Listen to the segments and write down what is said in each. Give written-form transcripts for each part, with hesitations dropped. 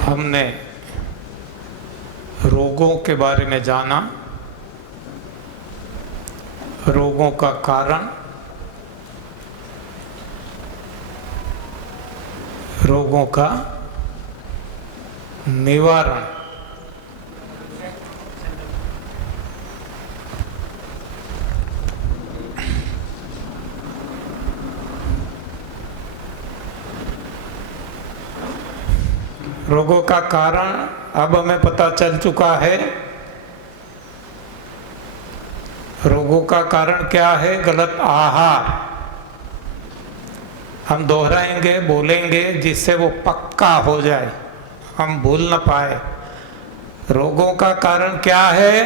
हमने रोगों के बारे में जाना, रोगों का कारण, रोगों का निवारण। रोगों का कारण अब हमें पता चल चुका है। रोगों का कारण क्या है? गलत आहार। हम दोहराएंगे, बोलेंगे जिससे वो पक्का हो जाए, हम भूल न पाए। रोगों का कारण क्या है?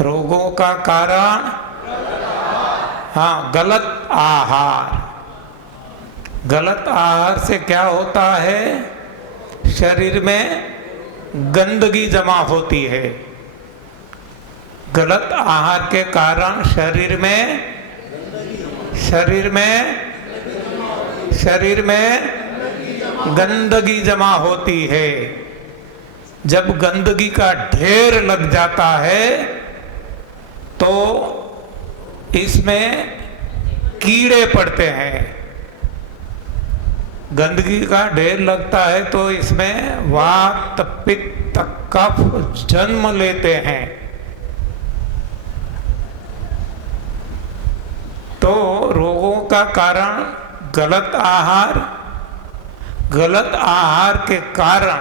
रोगों का कारण, हाँ, गलत आहार। गलत आहार से क्या होता है? शरीर में गंदगी जमा होती है। गलत आहार के कारण शरीर में गंदगी जमा होती है। जब गंदगी का ढेर लग जाता है तो इसमें कीड़े पड़ते हैं। गंदगी का ढेर लगता है तो इसमें वात, पित्त, कफ जन्म लेते हैं। तो रोगों का कारण गलत आहार, गलत आहार के कारण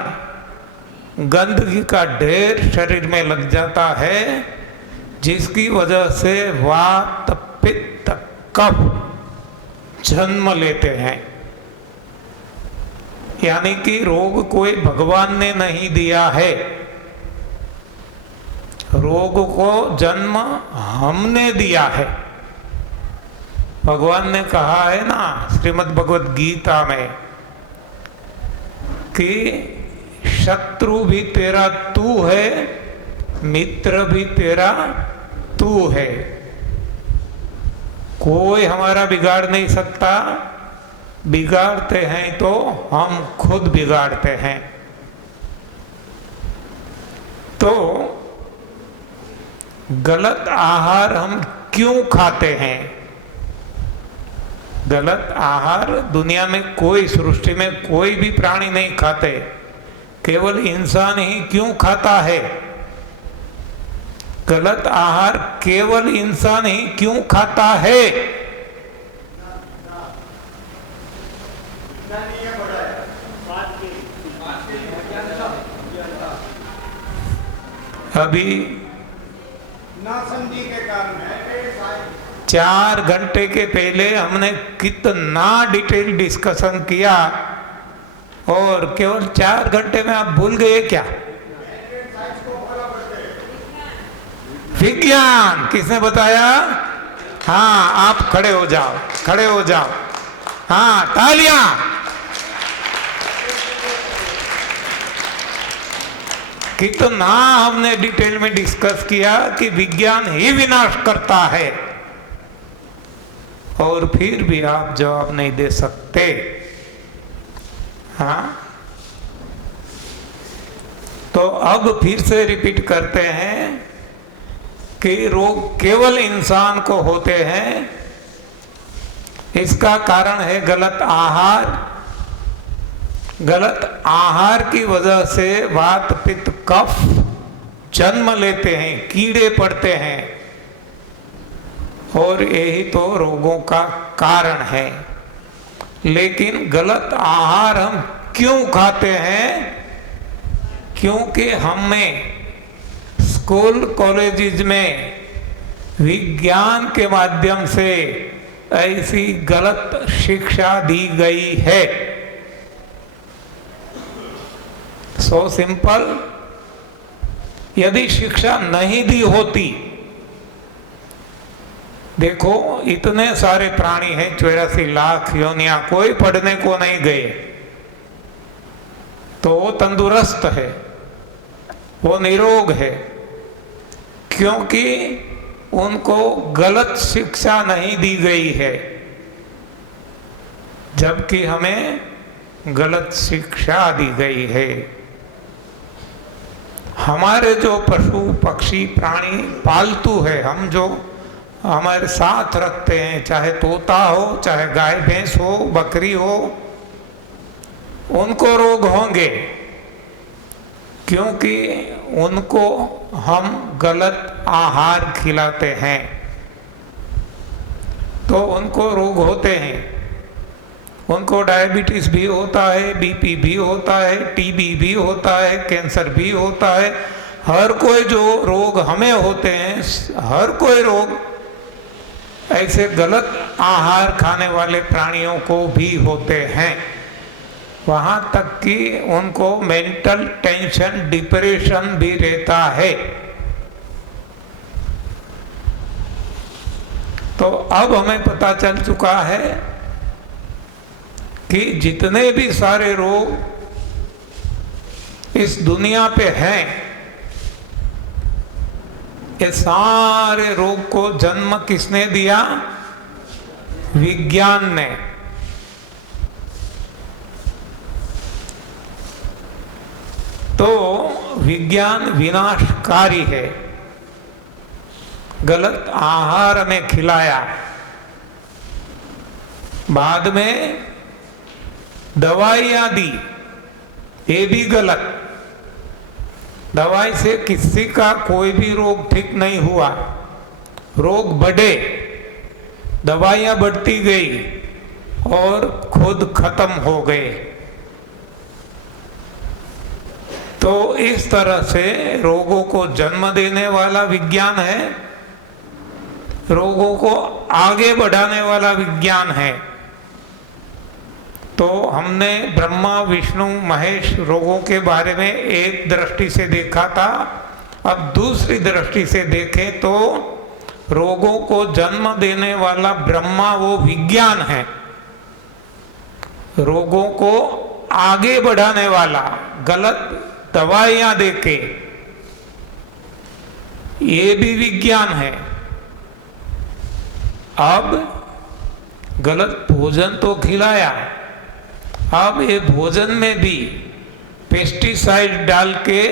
गंदगी का ढेर शरीर में लग जाता है, जिसकी वजह से वात, पित्त, कफ जन्म लेते हैं। यानी कि रोग कोई भगवान ने नहीं दिया है, रोग को जन्म हमने दिया है। भगवान ने कहा है ना श्रीमद् भगवद गीता में कि शत्रु भी तेरा तू है, मित्र भी तेरा तू है। कोई हमारा बिगाड़ नहीं सकता, बिगाड़ते हैं तो हम खुद बिगाड़ते हैं। तो गलत आहार हम क्यों खाते हैं? गलत आहार दुनिया में कोई, सृष्टि में कोई भी प्राणी नहीं खाते, केवल इंसान ही क्यों खाता है? गलत आहार केवल इंसान ही क्यों खाता है? अभी नासमझी के कारण है। 4 घंटे के पहले हमने कितना डिटेल डिस्कशन किया और केवल 4 घंटे में आप भूल गए क्या? विज्ञान किसने बताया? हाँ, आप खड़े हो जाओ, खड़े हो जाओ। हाँ, तालियां। कितना हमने डिटेल में डिस्कस किया कि विज्ञान ही विनाश करता है, और फिर भी आप जवाब नहीं दे सकते। हाँ, तो अब फिर से रिपीट करते हैं कि रोग केवल इंसान को होते हैं। इसका कारण है गलत आहार। गलत आहार की वजह से वात, पित्त, कफ जन्म लेते हैं, कीड़े पड़ते हैं, और यही तो रोगों का कारण है। लेकिन गलत आहार हम क्यों खाते हैं? क्योंकि हमें स्कूल कॉलेजेस में विज्ञान के माध्यम से ऐसी गलत शिक्षा दी गई है। So simple. यदि शिक्षा नहीं दी होती, देखो इतने सारे प्राणी हैं, 84 लाख योनियां, कोई पढ़ने को नहीं गए तो वो तंदुरुस्त है, वो निरोग है, क्योंकि उनको गलत शिक्षा नहीं दी गई है। जबकि हमें गलत शिक्षा दी गई है। हमारे जो पशु पक्षी प्राणी पालतू है, हम जो हमारे साथ रखते हैं, चाहे तोता हो, चाहे गाय भैंस हो, बकरी हो, उनको रोग होंगे क्योंकि उनको हम गलत आहार खिलाते हैं, तो उनको रोग होते हैं। उनको डायबिटीज भी होता है, बीपी भी होता है, टीबी भी होता है, कैंसर भी होता है। हर कोई जो रोग हमें होते हैं, हर कोई रोग ऐसे गलत आहार खाने वाले प्राणियों को भी होते हैं। वहाँ तक कि उनको मेंटल टेंशन, डिप्रेशन भी रहता है। तो अब हमें पता चल चुका है कि जितने भी सारे रोग इस दुनिया पे हैं, ये सारे रोग को जन्म किसने दिया? विज्ञान ने। तो विज्ञान विनाशकारी है। गलत आहार हमें खिलाया, बाद में दवाइयां दी, ये भी गलत। दवाई से किसी का कोई भी रोग ठीक नहीं हुआ, रोग बढ़े, दवाइयां बढ़ती गई और खुद खत्म हो गए। तो इस तरह से रोगों को जन्म देने वाला विज्ञान है, रोगों को आगे बढ़ाने वाला विज्ञान है। तो हमने ब्रह्मा विष्णु महेश रोगों के बारे में एक दृष्टि से देखा था। अब दूसरी दृष्टि से देखें तो रोगों को जन्म देने वाला ब्रह्मा वो विज्ञान है, रोगों को आगे बढ़ाने वाला गलत दवाइयां देके ये भी विज्ञान है। अब गलत भोजन तो खिलाया, अब ये भोजन में भी पेस्टिसाइड डाल के,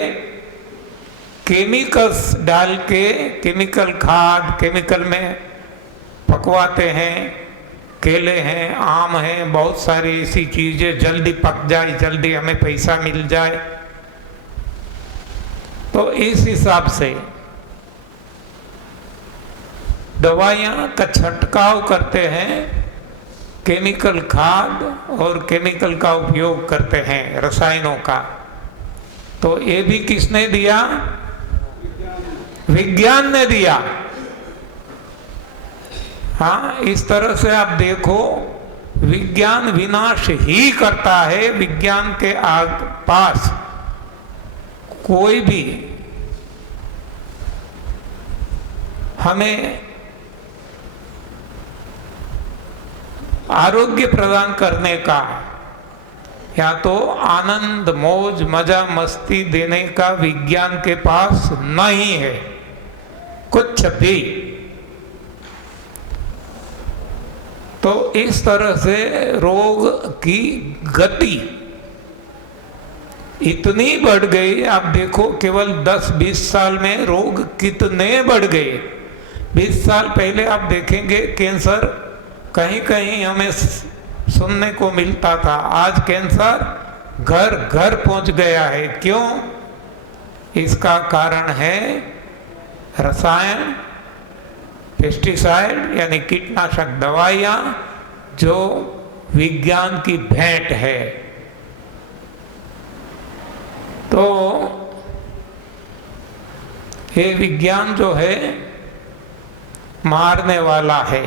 केमिकल्स डाल के, केमिकल खाद, केमिकल में पकवाते हैं। केले हैं, आम हैं, बहुत सारी ऐसी चीजें जल्दी पक जाए, जल्दी हमें पैसा मिल जाए। तो इस हिसाब से दवाइयां का छंटकाव करते हैं, केमिकल खाद और केमिकल का उपयोग करते हैं, रसायनों का। तो ये भी किसने दिया? विज्ञान ने दिया। हाँ, इस तरह से आप देखो, विज्ञान विनाश ही करता है। विज्ञान के पास कोई भी हमें आरोग्य प्रदान करने का या तो आनंद, मौज, मजा, मस्ती देने का विज्ञान के पास नहीं है कुछ भी। तो इस तरह से रोग की गति इतनी बढ़ गई। आप देखो, केवल 10-20 साल में रोग कितने बढ़ गए। 20 साल पहले आप देखेंगे कैंसर कहीं कहीं हमें सुनने को मिलता था, आज कैंसर घर घर पहुंच गया है। क्यों? इसका कारण है रसायन, पेस्टिसाइड यानी कीटनाशक दवाइयाँ, जो विज्ञान की भेंट है। तो ये विज्ञान जो है मारने वाला है।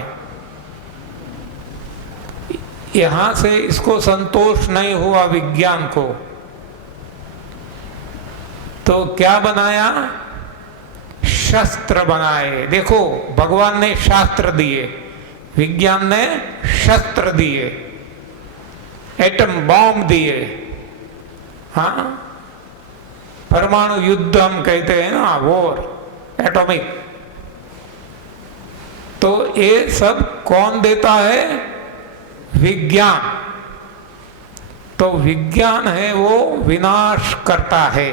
यहां से इसको संतोष नहीं हुआ विज्ञान को, तो क्या बनाया? शस्त्र बनाए। देखो, भगवान ने शास्त्र दिए, विज्ञान ने शस्त्र दिए, एटम बॉम्ब दिए। हाँ, परमाणु युद्ध हम कहते हैं ना, वॉर, एटॉमिक। तो ये सब कौन देता है? विज्ञान। तो विज्ञान है वो विनाश करता है,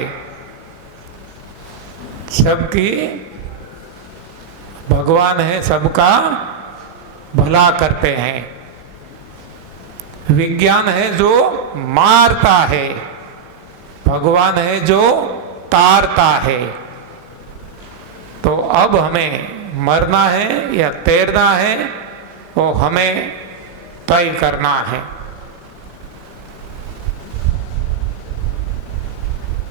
जबकि भगवान है सबका भला करते हैं। विज्ञान है जो मारता है, भगवान है जो तारता है। तो अब हमें मरना है या तैरना है वो हमें तय करना है।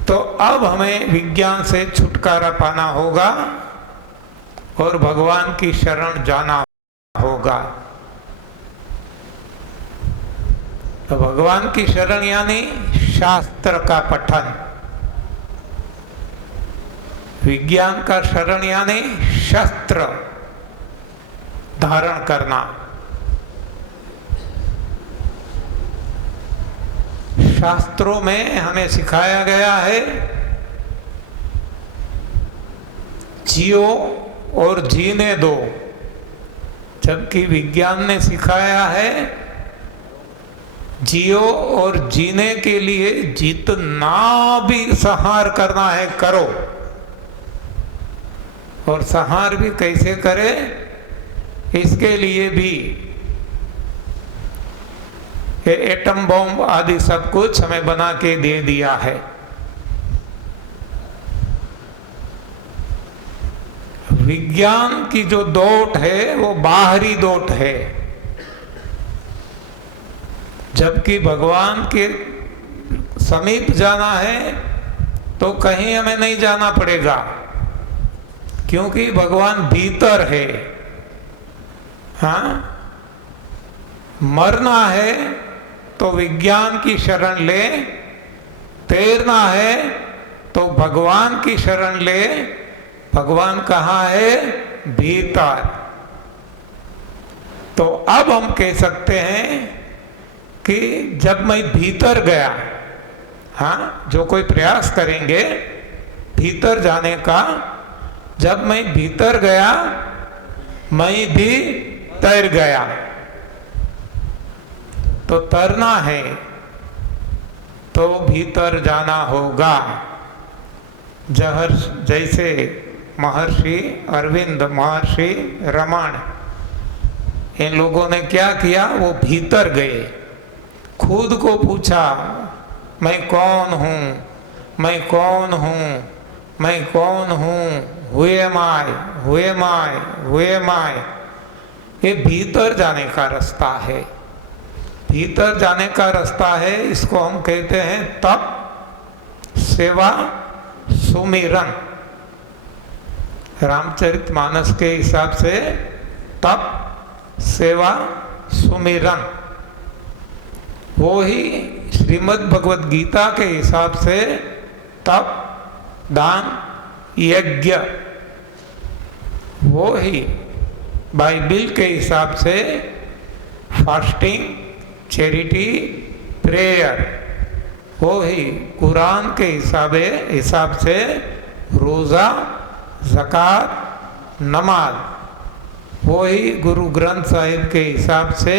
तो अब हमें विज्ञान से छुटकारा पाना होगा और भगवान की शरण जाना होगा। तो भगवान की शरण यानी शास्त्र का पठन, विज्ञान का शरण यानी शस्त्र धारण करना। शास्त्रों में हमें सिखाया गया है जियो और जीने दो, जबकि विज्ञान ने सिखाया है जियो और जीने के लिए जितना भी संहार करना है करो। और संहार भी कैसे करे, इसके लिए भी एटम बॉम्ब आदि सब कुछ हमें बना के दे दिया है। विज्ञान की जो दौड़ है वो बाहरी दौड़ है, जबकि भगवान के समीप जाना है तो कहीं हमें नहीं जाना पड़ेगा, क्योंकि भगवान भीतर है। हाँ, मरना है तो विज्ञान की शरण ले, तैरना है तो भगवान की शरण ले। भगवान कहाँ है? भीतर। तो अब हम कह सकते हैं कि जब मैं भीतर गया, हाँ, जो कोई प्रयास करेंगे भीतर जाने का, जब मैं भीतर गया मैं भी तैर गया। तो तैरना है तो भीतर जाना होगा। जैसे महर्षि अरविंद, महर्षि रमण, इन लोगों ने क्या किया, वो भीतर गए, खुद को पूछा मैं कौन हूँ, मैं कौन हूँ, मैं कौन हूँ, Who am I? Who am I? Who am I? ये भीतर जाने का रास्ता है, भीतर जाने का रास्ता है। इसको हम कहते हैं तप, सेवा, सुमिरन। रामचरितमानस के हिसाब से तप, सेवा, सुमिरन। वो ही श्रीमद् भगवद गीता के हिसाब से तप, दान, यज्ञ। वो ही बाइबिल के हिसाब से फास्टिंग, चैरिटी, प्रेयर। वो ही कुरान के हिसाब से रोज़ा, ज़कात, नमाज। वो ही गुरु ग्रंथ साहिब के हिसाब से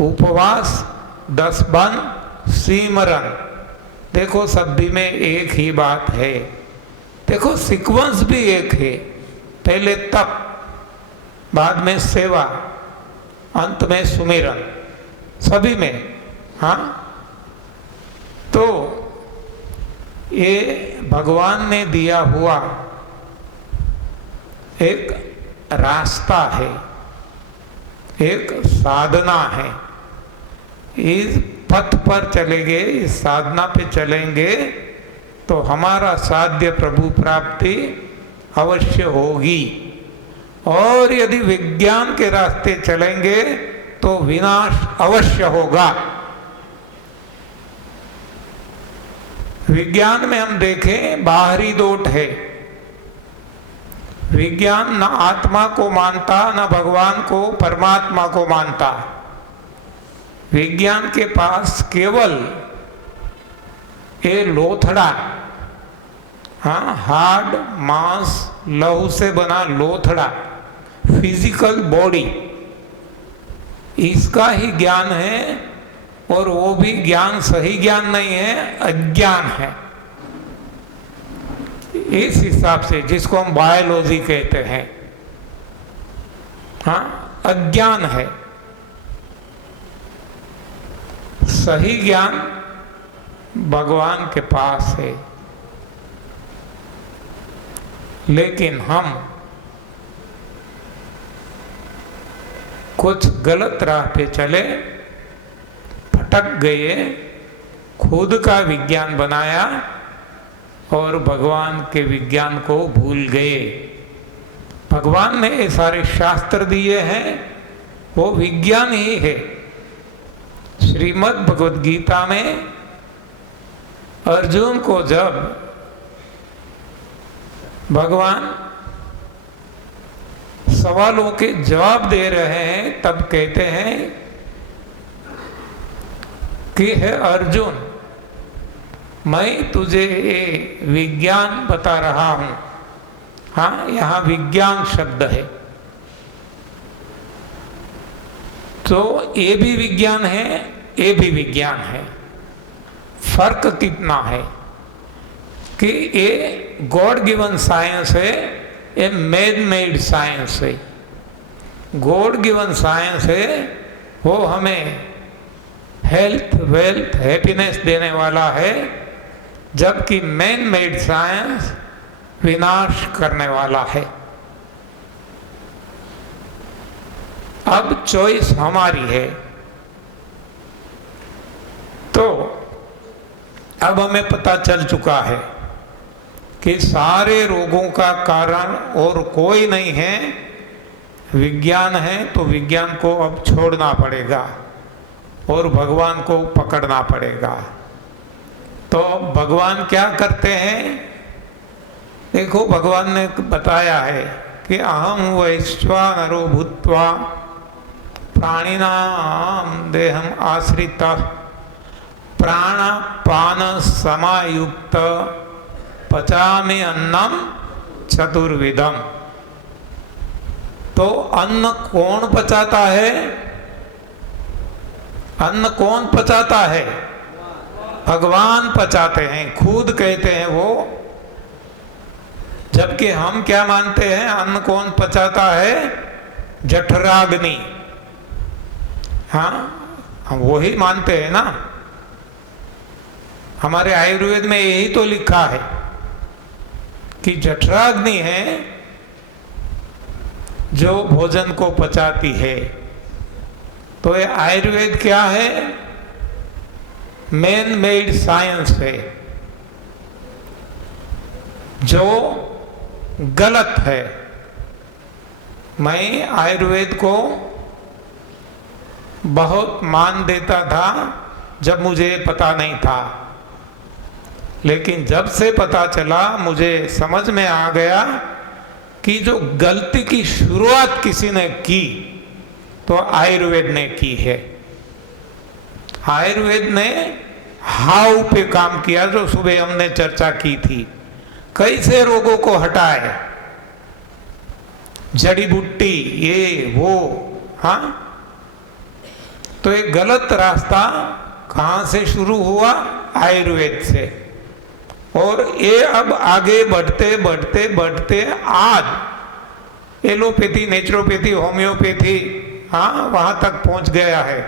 उपवास, 10 बन, सिमरन। देखो सभी में एक ही बात है, देखो सीक्वेंस भी एक है, पहले तप, बाद में सेवा, अंत में सुमिरन, सभी में। हाँ, तो ये भगवान ने दिया हुआ एक रास्ता है, एक साधना है। इस पथ पर चलेंगे, इस साधना पे चलेंगे तो हमारा साध्य प्रभु प्राप्ति अवश्य होगी। और यदि विज्ञान के रास्ते चलेंगे तो विनाश अवश्य होगा। विज्ञान में हम देखें बाहरी दौड़ है, विज्ञान न आत्मा को मानता, न भगवान को, परमात्मा को मानता। विज्ञान के पास केवल ये लोथड़ा, हाँ, हार्ड मांस लहू से बना लोथड़ा, फिजिकल बॉडी, इसका ही ज्ञान है और वो भी ज्ञान सही ज्ञान नहीं है, अज्ञान है। इस हिसाब से जिसको हम बायोलॉजी कहते हैं, हाँ, अज्ञान है। सही ज्ञान भगवान के पास है, लेकिन हम कुछ गलत राह पे चले, भटक गए, खुद का विज्ञान बनाया और भगवान के विज्ञान को भूल गए। भगवान ने ये सारे शास्त्र दिए हैं, वो विज्ञान ही है। श्रीमद् भगवद गीता में अर्जुन को जब भगवान सवालों के जवाब दे रहे हैं, तब कहते हैं कि है अर्जुन, मैं तुझे ये विज्ञान बता रहा हूं। हाँ, यहां विज्ञान शब्द है, तो ये भी विज्ञान है, ये भी विज्ञान है। फर्क कितना है कि ये गॉड गिवन साइंस है, ये मैन मेड साइंस है। गॉड गिवन साइंस है, वो हमें हेल्थ, वेल्थ, हैप्पीनेस देने वाला है, जबकि मैन मेड साइंस विनाश करने वाला है। अब चॉइस हमारी है। तो अब हमें पता चल चुका है कि सारे रोगों का कारण और कोई नहीं है, विज्ञान है। तो विज्ञान को अब छोड़ना पड़ेगा और भगवान को पकड़ना पड़ेगा। तो भगवान क्या करते हैं? देखो, भगवान ने बताया है कि अहम वैश्वानरो भूत्वा प्राणिनाम देहम आश्रितः प्राणपान समायुक्त पचामि अन्नम चतुर्विधम। तो अन्न कौन पचाता है? अन्न कौन पचाता है? भगवान पचाते हैं, खुद कहते हैं वो। जबकि हम क्या मानते हैं? अन्न कौन पचाता है? जठराग्नि। हाँ, हम वही मानते हैं ना। हमारे आयुर्वेद में यही तो लिखा है कि जठराग्नि है जो भोजन को पचाती है। तो ये आयुर्वेद क्या है? मैन मेड साइंस है, जो गलत है। मैं आयुर्वेद को बहुत मान देता था जब मुझे पता नहीं था, लेकिन जब से पता चला, मुझे समझ में आ गया कि जो गलती की शुरुआत किसी ने की तो आयुर्वेद ने की है। आयुर्वेद ने हाउ पे काम किया, जो सुबह हमने चर्चा की थी। कैसे रोगों को हटाए, जड़ी बूटी, ये वो। हाँ, तो एक गलत रास्ता कहां से शुरू हुआ? आयुर्वेद से। और ये अब आगे बढ़ते बढ़ते बढ़ते आज एलोपैथी, नेचुरोपैथी, होम्योपैथी, हाँ, वहां तक पहुंच गया है।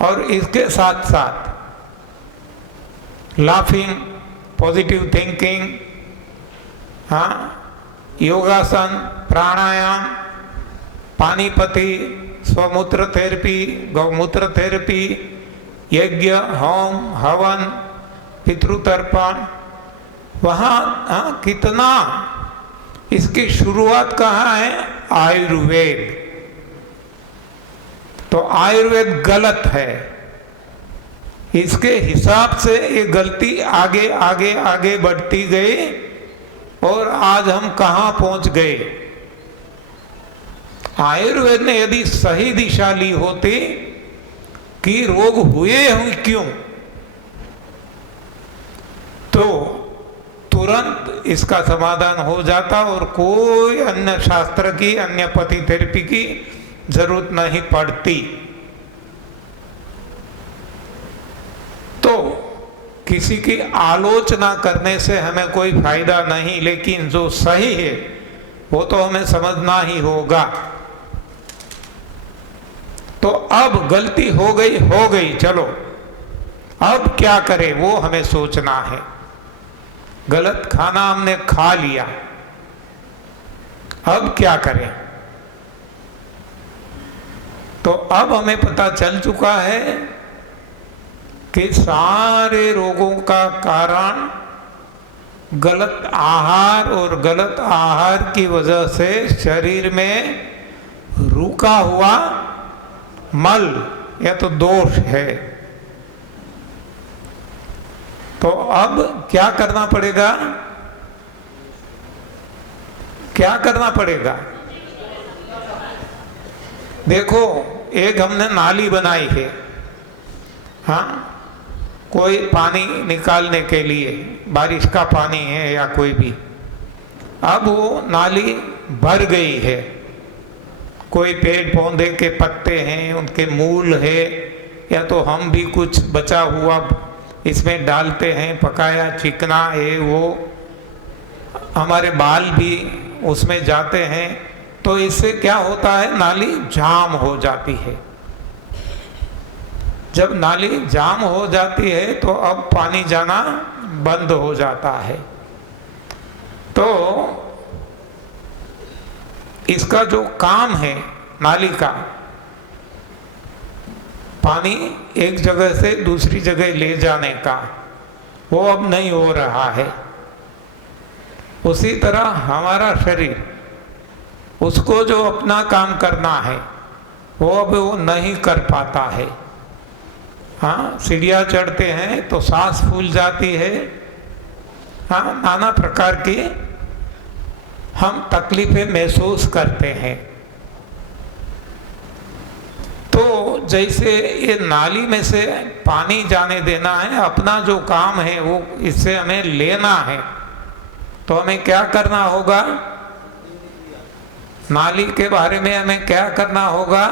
और इसके साथ साथ लाफिंग, पॉजिटिव थिंकिंग, हाँ, योगासन, प्राणायाम, पानीपति, स्वमूत्र थेरेपी, गौमूत्र थेरेपी, यज्ञ, होम, हवन, पितृतर्पण, वहाँ कितना इसकी शुरुआत कहाँ है? आयुर्वेद। तो आयुर्वेद गलत है। इसके हिसाब से ये गलती आगे आगे आगे बढ़ती गई और आज हम कहाँ पहुंच गए। आयुर्वेद ने यदि सही दिशा ली होती कि रोग हुए क्यों, तो तुरंत इसका समाधान हो जाता और कोई अन्य शास्त्र की, अन्य पति थेरेपी की जरूरत नहीं पड़ती। किसी की आलोचना करने से हमें कोई फायदा नहीं, लेकिन जो सही है वो तो हमें समझना ही होगा। तो अब गलती हो गई, चलो अब क्या करें वो हमें सोचना है। गलत खाना हमने खा लिया, अब क्या करें? तो अब हमें पता चल चुका है कि सारे रोगों का कारण गलत आहार और गलत आहार की वजह से शरीर में रुका हुआ मल या तो दोष है। तो अब क्या करना पड़ेगा? क्या करना पड़ेगा? देखो, एक हमने नाली बनाई है, हाँ, कोई पानी निकालने के लिए, बारिश का पानी है या कोई भी। अब वो नाली भर गई है, कोई पेड़ पौधे के पत्ते हैं, उनके मूल है, या तो हम भी कुछ बचा हुआ इसमें डालते हैं, पकाया चिकना है, वो हमारे बाल भी उसमें जाते हैं। तो इससे क्या होता है? नाली जाम हो जाती है। जब नाली जाम हो जाती है तो अब पानी जाना बंद हो जाता है। तो इसका जो काम है नाली का, पानी एक जगह से दूसरी जगह ले जाने का, वो अब नहीं हो रहा है। उसी तरह हमारा शरीर, उसको जो अपना काम करना है वो अब वो नहीं कर पाता है। हाँ, सीढ़ियाँ चढ़ते हैं तो सांस फूल जाती है, हाँ, नाना प्रकार की हम तकलीफें महसूस करते हैं। तो जैसे ये नाली में से पानी जाने देना है, अपना जो काम है वो इससे हमें लेना है, तो हमें क्या करना होगा? नाली के बारे में हमें क्या करना होगा?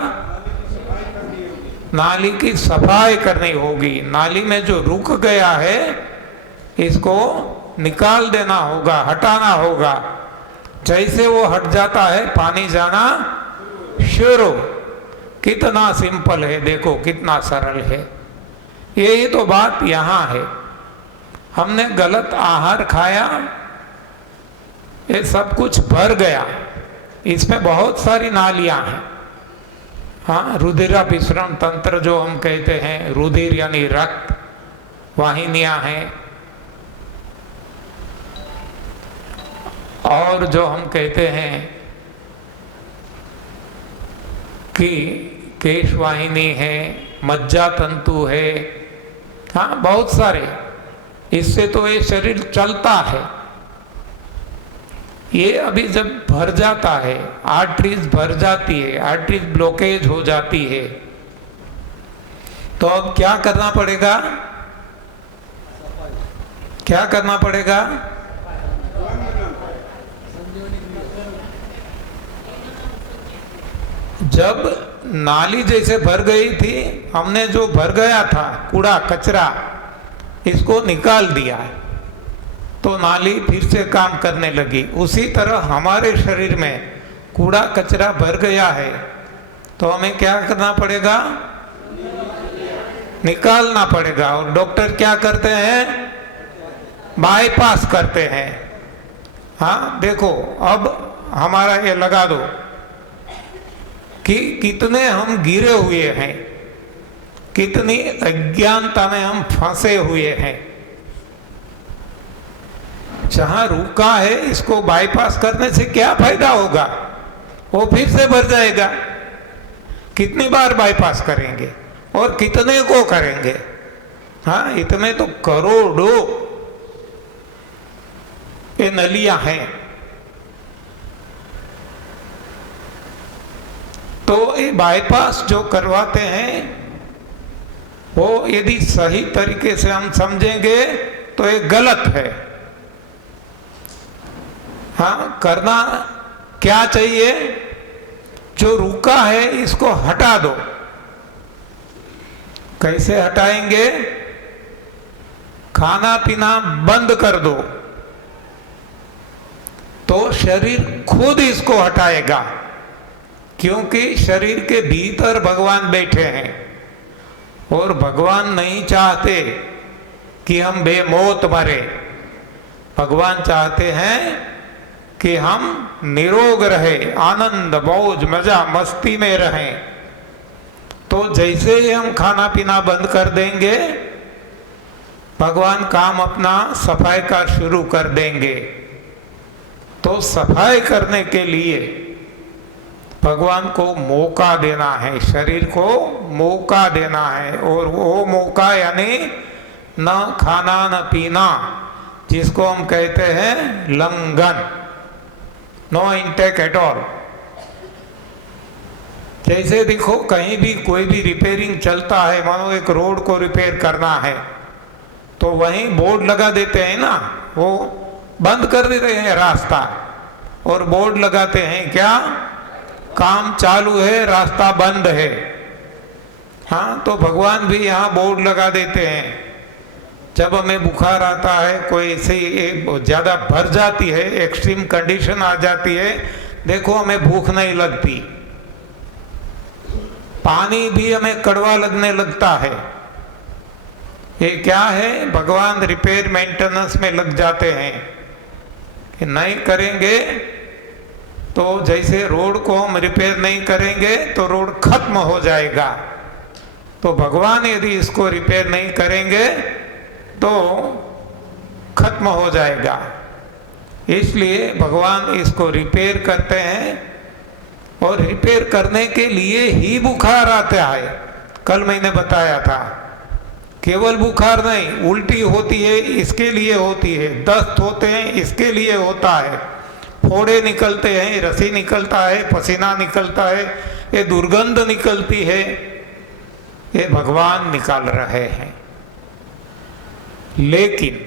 नाली की सफाई करनी होगी। नाली में जो रुक गया है इसको निकाल देना होगा, हटाना होगा। जैसे वो हट जाता है पानी जाना शुरू। कितना सिंपल है, देखो कितना सरल है। यही तो बात यहाँ है। हमने गलत आहार खाया, ये सब कुछ भर गया, इसमें बहुत सारी नालियां हैं। हाँ, रुधिराभिसरण तंत्र जो हम कहते हैं, रुधिर यानी रक्त वाहिनियां हैं, और जो हम कहते हैं कि केश वाहिनी है, मज्जा तंतु है, हाँ बहुत सारे। इससे तो ये शरीर चलता है। ये अभी जब भर जाता है, आर्टरीज भर जाती है, आर्टरीज ब्लॉकेज हो जाती है, तो अब क्या करना पड़ेगा? क्या करना पड़ेगा? जब नाली जैसे भर गई थी, हमने जो भर गया था कूड़ा कचरा, इसको निकाल दिया, तो नाली फिर से काम करने लगी। उसी तरह हमारे शरीर में कूड़ा कचरा भर गया है, तो हमें क्या करना पड़ेगा? निकालना पड़ेगा। और डॉक्टर क्या करते हैं? बाईपास करते हैं। हाँ देखो, अब हमारा ये लगा दो कि कितने हम गिरे हुए हैं, कितनी अज्ञानता में हम फंसे हुए हैं। जहां रुका है इसको बाईपास करने से क्या फायदा होगा? वो फिर से भर जाएगा। कितनी बार बाईपास करेंगे और कितने को करेंगे? हाँ, इतने तो करोड़ों ये नलियां हैं। तो ये बाईपास जो करवाते हैं वो यदि सही तरीके से हम समझेंगे तो ये गलत है। हाँ, करना क्या चाहिए? जो रुका है इसको हटा दो। कैसे हटाएंगे? खाना पीना बंद कर दो तो शरीर खुद इसको हटाएगा, क्योंकि शरीर के भीतर भगवान बैठे हैं और भगवान नहीं चाहते कि हम बेमौत मरे। भगवान चाहते हैं कि हम निरोग रहे, आनंद मौज मजा मस्ती में रहें। तो जैसे ही हम खाना पीना बंद कर देंगे, भगवान काम अपना सफाई का शुरू कर देंगे। तो सफाई करने के लिए भगवान को मौका देना है, शरीर को मौका देना है। और वो मौका यानी न खाना न पीना, जिसको हम कहते हैं लंघन, नो इंटेक एट ऑल। जैसे देखो कहीं भी कोई भी रिपेयरिंग चलता है, मानो एक रोड को रिपेयर करना है तो वहीं बोर्ड लगा देते हैं ना, वो बंद कर देते हैं रास्ता और बोर्ड लगाते हैं क्या, काम चालू है, रास्ता बंद है। हाँ, तो भगवान भी यहाँ बोर्ड लगा देते हैं। जब हमें बुखार आता है, कोई ऐसे ज़्यादा भर जाती है, एक्सट्रीम कंडीशन आ जाती है, देखो हमें भूख नहीं लगती, पानी भी हमें कड़वा लगने लगता है। ये क्या है, भगवान रिपेयर मेंटेनेंस में लग जाते हैं कि नहीं करेंगे तो जैसे रोड को हम रिपेयर नहीं करेंगे तो रोड खत्म हो जाएगा। तो भगवान यदि इसको रिपेयर नहीं करेंगे तो खत्म हो जाएगा, इसलिए भगवान इसको रिपेयर करते हैं। और रिपेयर करने के लिए ही बुखार आता है। कल मैंने बताया था, केवल बुखार नहीं, उल्टी होती है इसके लिए होती है, दस्त होते हैं इसके लिए होता है, फोड़े निकलते हैं, रसी निकलता है, पसीना निकलता है, ये दुर्गंध निकलती है, ये भगवान निकाल रहे हैं। लेकिन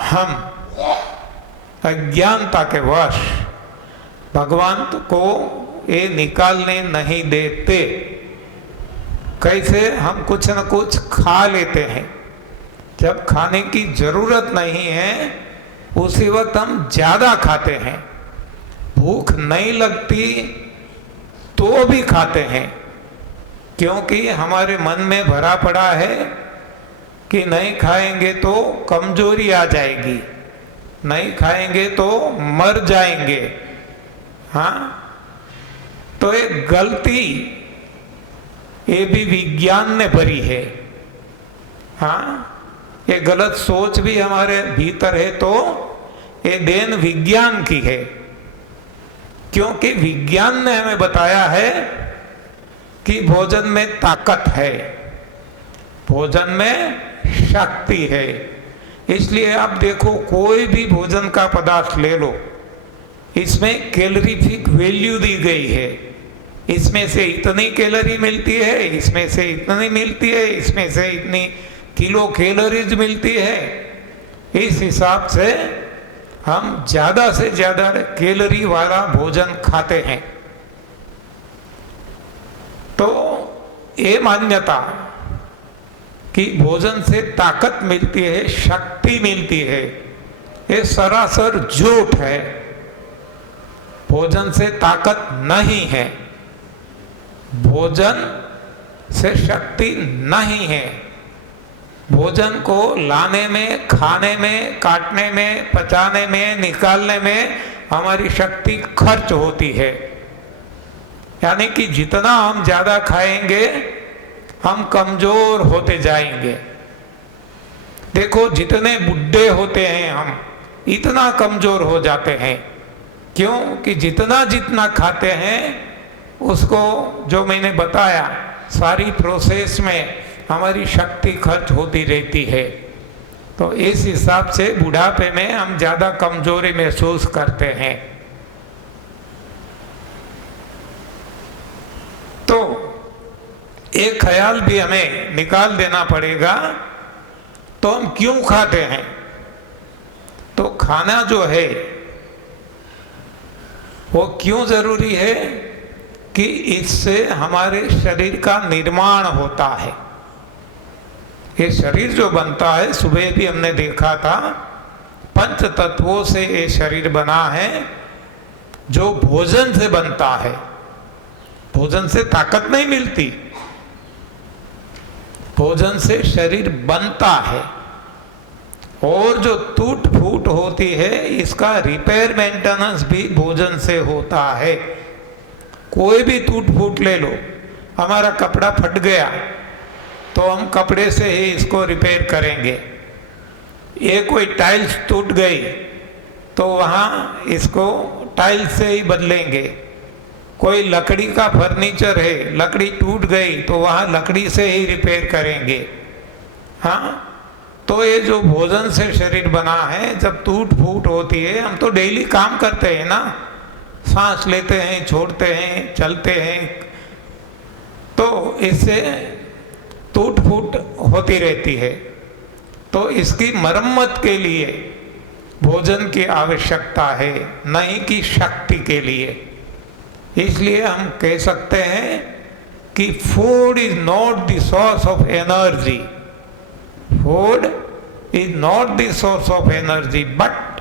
हम अज्ञानता के वश भगवान को ये निकालने नहीं देते। कैसे, हम कुछ न कुछ खा लेते हैं, जब खाने की जरूरत नहीं है उसी वक्त हम ज्यादा खाते हैं। भूख नहीं लगती तो भी खाते हैं, क्योंकि हमारे मन में भरा पड़ा है कि नहीं खाएंगे तो कमजोरी आ जाएगी, नहीं खाएंगे तो मर जाएंगे। हाँ, तो एक गलती ये भी विज्ञान ने भरी है। हाँ, ये गलत सोच भी हमारे भीतर है, तो ये देन विज्ञान की है, क्योंकि विज्ञान ने हमें बताया है कि भोजन में ताकत है, भोजन में शक्ति है। इसलिए आप देखो कोई भी भोजन का पदार्थ ले लो, इसमें कैलोरीफिक वैल्यू दी गई है, इसमें से इतनी कैलोरी मिलती है, इसमें से इतनी मिलती है, इसमें से इतनी किलो कैलोरीज मिलती है। इस हिसाब से हम ज्यादा से ज्यादा कैलोरी वाला भोजन खाते हैं। तो ये मान्यता कि भोजन से ताकत मिलती है, शक्ति मिलती है, ये सरासर झूठ है। भोजन से ताकत नहीं है, भोजन से शक्ति नहीं है। भोजन को लाने में, खाने में, काटने में, पचाने में, निकालने में हमारी शक्ति खर्च होती है। यानी कि जितना हम ज्यादा खाएंगे हम कमजोर होते जाएंगे। देखो जितने बुढ़े होते हैं हम, इतना कमजोर हो जाते हैं। क्यों? कि जितना जितना खाते हैं उसको, जो मैंने बताया, सारी प्रोसेस में हमारी शक्ति खर्च होती रहती है। तो इस हिसाब से बुढ़ापे में हम ज़्यादा कमजोरी महसूस करते हैं। तो एक ख्याल भी हमें निकाल देना पड़ेगा, तो हम क्यों खाते हैं? तो खाना जो है वो क्यों जरूरी है? कि इससे हमारे शरीर का निर्माण होता है। ये शरीर जो बनता है, सुबह भी हमने देखा था, पंच तत्वों से ये शरीर बना है, जो भोजन से बनता है। भोजन से ताकत नहीं मिलती, भोजन से शरीर बनता है। और जो टूट फूट होती है, इसका रिपेयर मेंटेनेंस भी भोजन से होता है। कोई भी टूट फूट ले लो, हमारा कपड़ा फट गया तो हम कपड़े से ही इसको रिपेयर करेंगे। ये कोई टाइल्स टूट गई तो वहाँ इसको टाइल्स से ही बदलेंगे। कोई लकड़ी का फर्नीचर है, लकड़ी टूट गई तो वहाँ लकड़ी से ही रिपेयर करेंगे। हाँ, तो ये जो भोजन से शरीर बना है, जब टूट फूट होती है, हम तो डेली काम करते हैं ना, सांस लेते हैं, छोड़ते हैं, चलते हैं, तो इससे टूट फूट होती रहती है। तो इसकी मरम्मत के लिए भोजन की आवश्यकता है, नहीं कि शक्ति के लिए। इसलिए हम कह सकते हैं कि food is not the source of energy, food is not the source of energy, but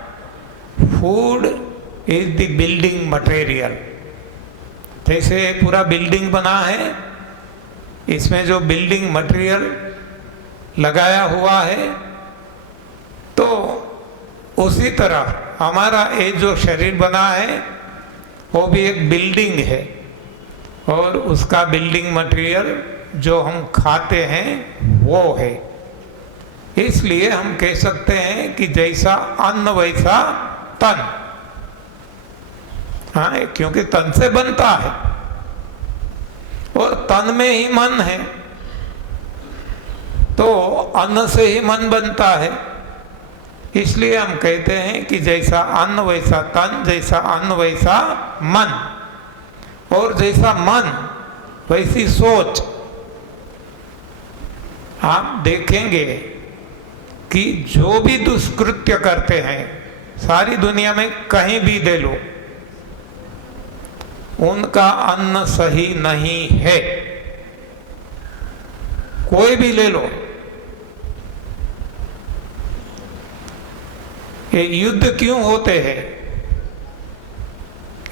food is the building material. जैसे पूरा बिल्डिंग बना है, इसमें जो बिल्डिंग मटेरियल लगाया हुआ है, तो उसी तरह हमारा ये जो शरीर बना है वो भी एक बिल्डिंग है, और उसका बिल्डिंग मटेरियल जो हम खाते हैं वो है। इसलिए हम कह सकते हैं कि जैसा अन्न वैसा तन। हाँ, क्योंकि तन से बनता है और तन में ही मन है, तो अन्न से ही मन बनता है। इसलिए हम कहते हैं कि जैसा अन्न वैसा तन, जैसा अन्न वैसा मन, और जैसा मन वैसी सोच। आप देखेंगे कि जो भी दुष्कृत्य करते हैं, सारी दुनिया में कहीं भी दे लो, उनका अन्न सही नहीं है। कोई भी ले लो, ये युद्ध क्यों होते हैं?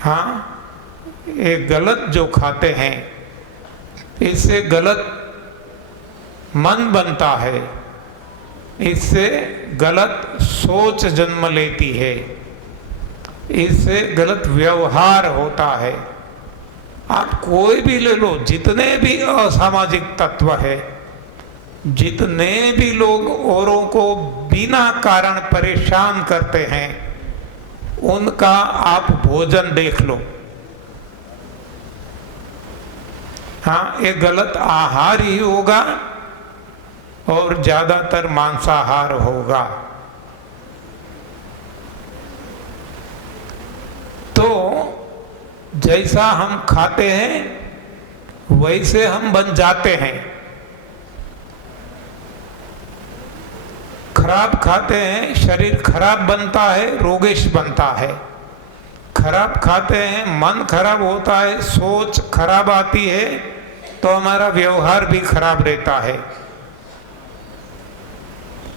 हाँ, ये गलत जो खाते हैं, इससे गलत मन बनता है, इससे गलत सोच जन्म लेती है, इससे गलत व्यवहार होता है। आप कोई भी ले लो, जितने भी असामाजिक तत्व है, जितने भी लोग औरों को बिना कारण परेशान करते हैं, उनका आप भोजन देख लो। हाँ, ये गलत आहार ही होगा और ज्यादातर मांसाहार होगा। तो जैसा हम खाते हैं वैसे हम बन जाते हैं। खराब खाते हैं, शरीर खराब बनता है, रोगेश बनता है। खराब खाते हैं, मन खराब होता है, सोच खराब आती है, तो हमारा व्यवहार भी खराब रहता है।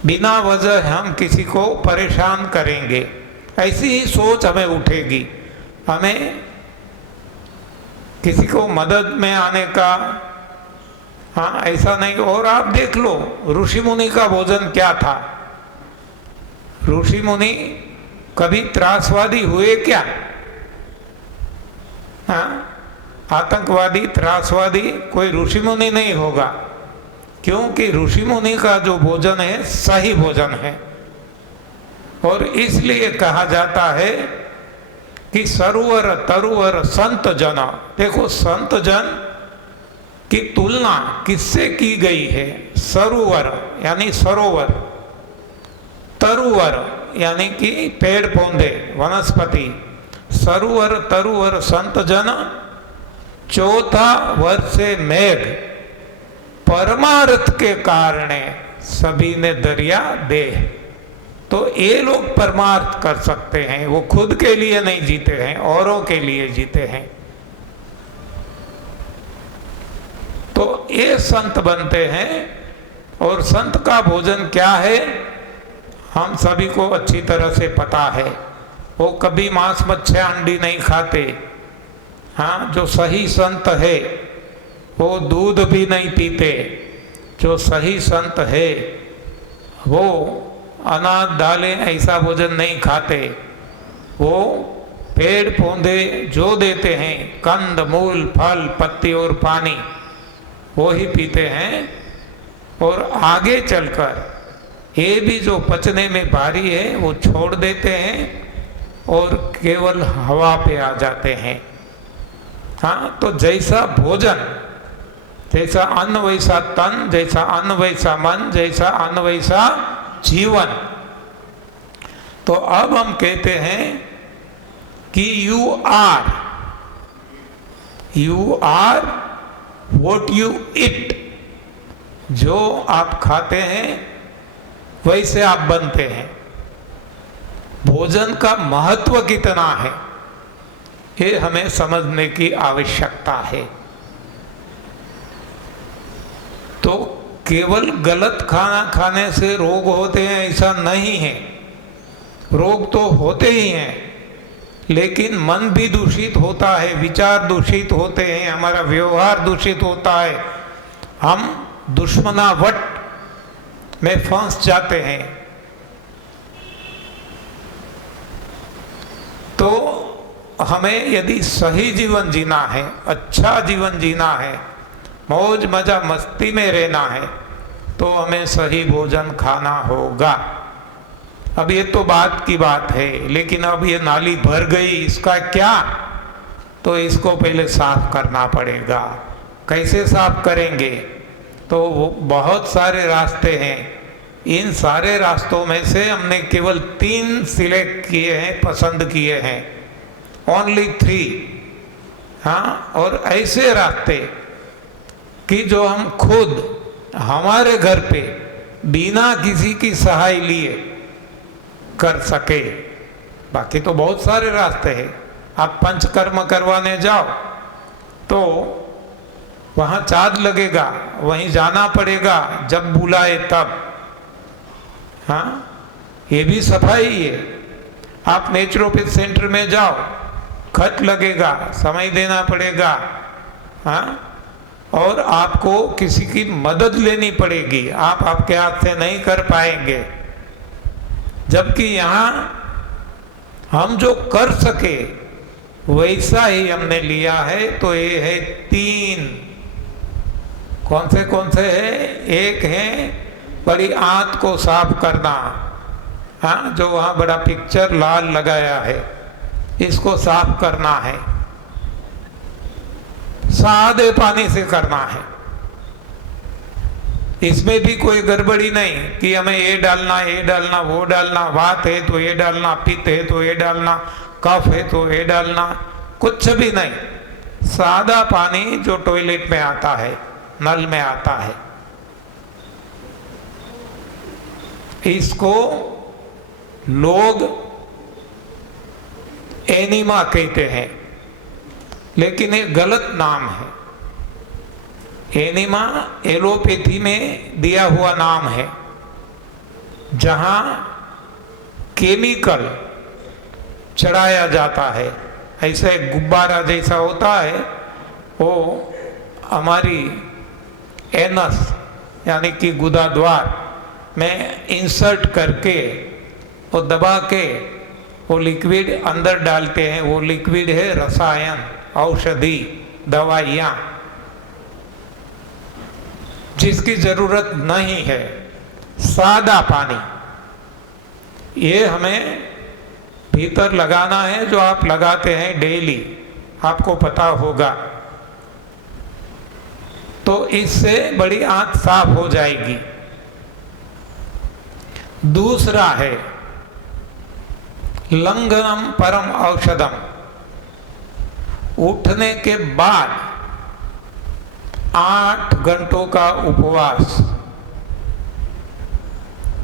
बिना वजह हम किसी को परेशान करेंगे, ऐसी ही सोच हमें उठेगी। हमें किसी को मदद में आने का, हाँ, ऐसा नहीं। और आप देख लो, ऋषि मुनि का भोजन क्या था? ऋषि मुनि कभी त्रासवादी हुए क्या? हाँ, आतंकवादी, त्रासवादी कोई ऋषि मुनि नहीं होगा, क्योंकि ऋषि मुनि का जो भोजन है सही भोजन है। और इसलिए कहा जाता है कि सरोवर तरुवर संत जना। देखो, संत जन की तुलना किससे की गई है? सरोवर यानी सरोवर, तरुवर यानी कि पेड़ पौधे, वनस्पति। सरोवर तरुवर संत जन, चौथा वर्ष से मेघ, परमार्थ के कारण सभी ने दरिया दे। तो ये लोग परमार्थ कर सकते हैं, वो खुद के लिए नहीं जीते हैं, औरों के लिए जीते हैं। तो ये संत बनते हैं और संत का भोजन क्या है हम सभी को अच्छी तरह से पता है। वो कभी मांस मच्छी अंडी नहीं खाते। हाँ, जो सही संत है वो दूध भी नहीं पीते। जो सही संत है वो अनाज दालें ऐसा भोजन नहीं खाते। वो पेड़ पौधे जो देते हैं, कंद मूल फल पत्ती और पानी, वो ही पीते हैं। और आगे चलकर ये भी जो पचने में भारी है वो छोड़ देते हैं और केवल हवा पे आ जाते हैं। हाँ, तो जैसा भोजन, जैसा अन्न वैसा तन, जैसा अन्न वैसा मन, जैसा अन्न वैसा जीवन। तो अब हम कहते हैं कि you are what you eat. जो आप खाते हैं वैसे आप बनते हैं। भोजन का महत्व कितना है ये हमें समझने की आवश्यकता है। तो केवल गलत खाना खाने से रोग होते हैं ऐसा नहीं है। रोग तो होते ही हैं, लेकिन मन भी दूषित होता है, विचार दूषित होते हैं, हमारा व्यवहार दूषित होता है। हम दुश्मनावट में फंस जाते हैं। तो हमें यदि सही जीवन जीना है, अच्छा जीवन जीना है, मौज मजा मस्ती में रहना है, तो हमें सही भोजन खाना होगा। अब ये तो बात की बात है, लेकिन अब ये नाली भर गई, इसका क्या? तो इसको पहले साफ करना पड़ेगा। कैसे साफ करेंगे? तो वो बहुत सारे रास्ते हैं। इन सारे रास्तों में से हमने केवल 3 सिलेक्ट किए हैं, पसंद किए हैं, ओनली 3। हाँ, और ऐसे रास्ते कि जो हम खुद हमारे घर पे बिना किसी की सहाय लिए कर सके। बाकी तो बहुत सारे रास्ते हैं। आप पंचकर्म करवाने जाओ तो वहाँ चार्ज लगेगा, वहीं जाना पड़ेगा जब बुलाए तब। हाँ, ये भी सफाई है। आप नेचुरोपैथ सेंटर में जाओ, खर्च लगेगा, समय देना पड़ेगा। हाँ, और आपको किसी की मदद लेनी पड़ेगी, आप आपके हाथ से नहीं कर पाएंगे। जबकि यहाँ हम जो कर सके वैसा ही हमने लिया है। तो ये है 3। कौन से है? एक है बड़ी आंत को साफ करना। हाँ, जो वहाँ बड़ा पिक्चर लाल लगाया है, इसको साफ करना है, सादे पानी से करना है। इसमें भी कोई गड़बड़ी नहीं कि हमें ये डालना, ये डालना, वो डालना, वात है तो ये डालना, पित्त है तो ये डालना, कफ है तो ये डालना, कुछ भी नहीं। सादा पानी जो टॉयलेट में आता है, नल में आता है, इसको लोग एनिमा कहते हैं, लेकिन ये गलत नाम है। एनिमा एलोपैथी में दिया हुआ नाम है, जहां केमिकल चढ़ाया जाता है। ऐसे गुब्बारा जैसा होता है, वो हमारी एनस यानी कि गुदा द्वार में इंसर्ट करके वो दबा के वो लिक्विड अंदर डालते हैं। वो लिक्विड है रसायन, औषधि, दवाइयाँ, जिसकी जरूरत नहीं है। सादा पानी ये हमें भीतर लगाना है, जो आप लगाते हैं डेली, आपको पता होगा। तो इससे बड़ी आंत साफ हो जाएगी। दूसरा है लंघनम परम औषधम। उठने के बाद 8 घंटों का उपवास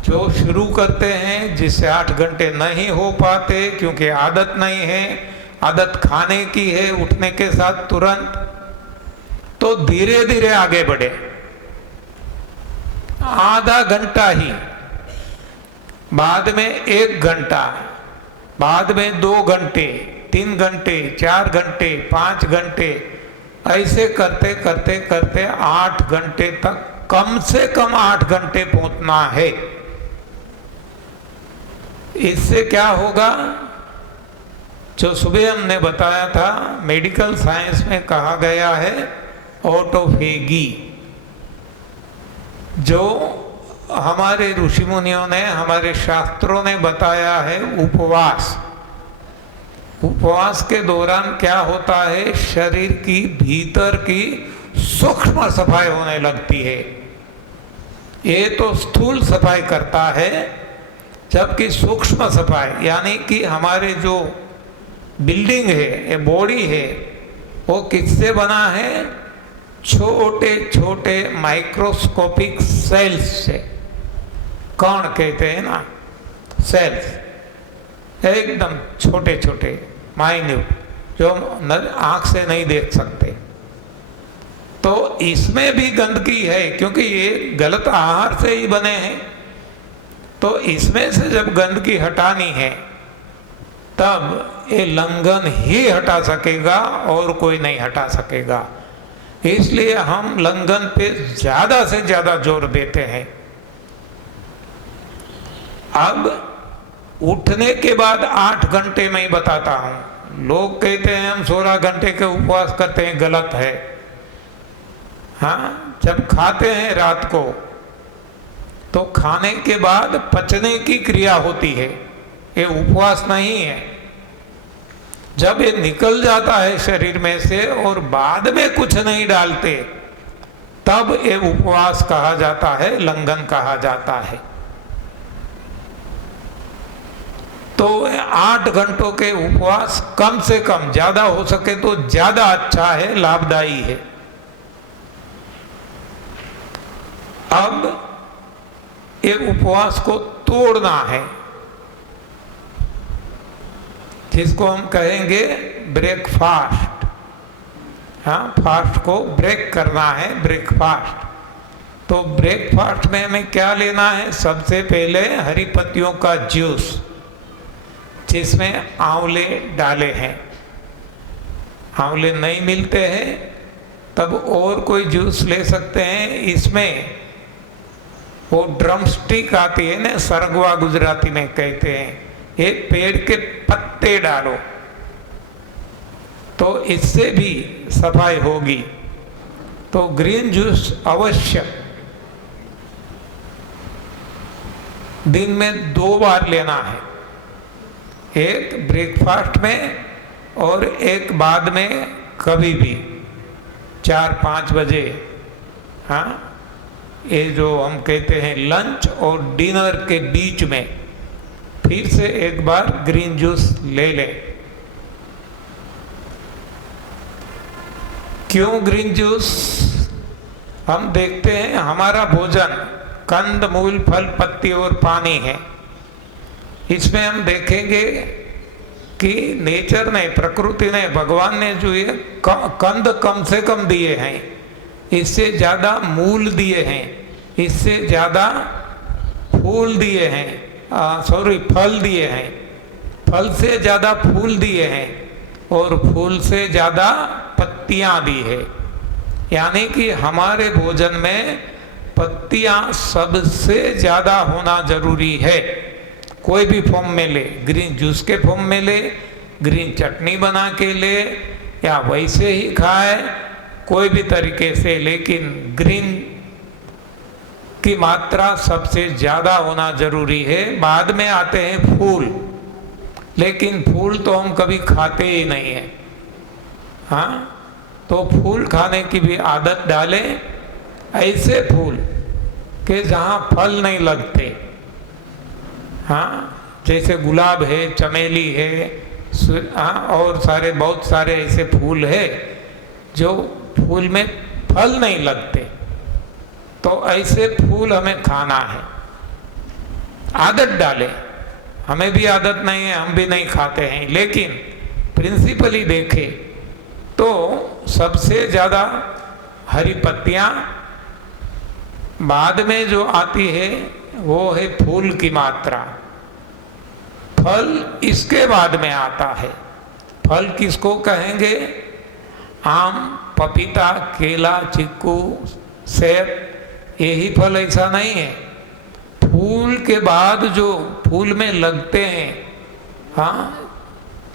जो शुरू करते हैं, जिससे 8 घंटे नहीं हो पाते क्योंकि आदत नहीं है, आदत खाने की है उठने के साथ तुरंत, तो धीरे धीरे आगे बढ़े। आधा घंटा ही, बाद में 1 घंटा, बाद में 2 घंटे, 3 घंटे, 4 घंटे, 5 घंटे, ऐसे करते करते करते 8 घंटे तक, कम से कम 8 घंटे पहुंचना है। इससे क्या होगा? जो सुबह हमने बताया था, मेडिकल साइंस में कहा गया है ऑटोफेगी, जो हमारे ऋषि मुनियों ने, हमारे शास्त्रों ने बताया है उपवास। उपवास के दौरान क्या होता है? शरीर की भीतर की सूक्ष्म सफाई होने लगती है। ये तो स्थूल सफाई करता है, जबकि सूक्ष्म सफाई यानी कि हमारे जो बिल्डिंग है, ये बॉडी है, वो किससे बना है? छोटे छोटे माइक्रोस्कोपिक सेल्स से। कण कहते हैं ना, सेल्स, एकदम छोटे छोटे माइन्यूट, जो आंख से नहीं देख सकते। तो इसमें भी गंदगी है, क्योंकि ये गलत आहार से ही बने हैं। तो इसमें से जब गंदगी हटानी है, तब ये लंघन ही हटा सकेगा और कोई नहीं हटा सकेगा। इसलिए हम लंघन पे ज्यादा से ज्यादा जोर देते हैं। अब उठने के बाद 8 घंटे में ही बताता हूं। लोग कहते हैं हम 16 घंटे के उपवास करते हैं, गलत है। हाँ, जब खाते हैं रात को, तो खाने के बाद पचने की क्रिया होती है, ये उपवास नहीं है। जब ये निकल जाता है शरीर में से और बाद में कुछ नहीं डालते, तब ये उपवास कहा जाता है, लंघन कहा जाता है। तो 8 घंटों के उपवास कम से कम, ज्यादा हो सके तो ज्यादा अच्छा है, लाभदायी है। अब ये उपवास को तोड़ना है, जिसको हम कहेंगे ब्रेकफास्ट। हाँ, फास्ट को ब्रेक करना है, ब्रेकफास्ट। तो ब्रेकफास्ट में हमें क्या लेना है? सबसे पहले हरी पत्तियों का जूस, जिसमें आंवले डाले हैं। आंवले नहीं मिलते हैं तब और कोई जूस ले सकते हैं। इसमें वो ड्रम स्टिक आती है ना, सरगवा गुजराती में कहते हैं, ये पेड़ के पत्ते डालो, तो इससे भी सफाई होगी। तो ग्रीन जूस अवश्य दिन में 2 बार लेना है, एक ब्रेकफास्ट में और एक बाद में, कभी भी 4-5 बजे। हाँ, ये जो हम कहते हैं लंच और डिनर के बीच में फिर से एक बार ग्रीन जूस ले लें। क्यों ग्रीन जूस? हम देखते हैं हमारा भोजन कंद मूल फल पत्ती और पानी है। इसमें हम देखेंगे कि नेचर ने, प्रकृति ने, भगवान ने जो ये कंद कम से कम दिए हैं, इससे ज़्यादा मूल दिए हैं, इससे ज़्यादा फूल दिए हैं, फल दिए हैं, फल से ज़्यादा फूल दिए हैं, और फूल से ज़्यादा पत्तियां दी है। यानी कि हमारे भोजन में पत्तियां सबसे ज़्यादा होना जरूरी है। कोई भी फॉर्म में ले, ग्रीन जूस के फॉर्म में ले, ग्रीन चटनी बना के ले, या वैसे ही खाए, कोई भी तरीके से, लेकिन ग्रीन की मात्रा सबसे ज़्यादा होना जरूरी है। बाद में आते हैं फूल, लेकिन फूल तो हम कभी खाते ही नहीं हैं। हाँ, तो फूल खाने की भी आदत डालें, ऐसे फूल कि जहाँ फल नहीं लगते। हाँ, जैसे गुलाब है, चमेली है, हाँ, और सारे बहुत सारे ऐसे फूल है जो फूल में फल नहीं लगते। तो ऐसे फूल हमें खाना है, आदत डालें। हमें भी आदत नहीं है, हम भी नहीं खाते हैं, लेकिन प्रिंसिपली देखें तो सबसे ज़्यादा हरी पत्तियाँ बाद में जो आती है वो है फूल की मात्रा। फल इसके बाद में आता है। फल किसको कहेंगे? आम, पपीता, केला, चीकू, सेब, यही फल ऐसा नहीं है। फूल के बाद जो फूल में लगते हैं, हाँ,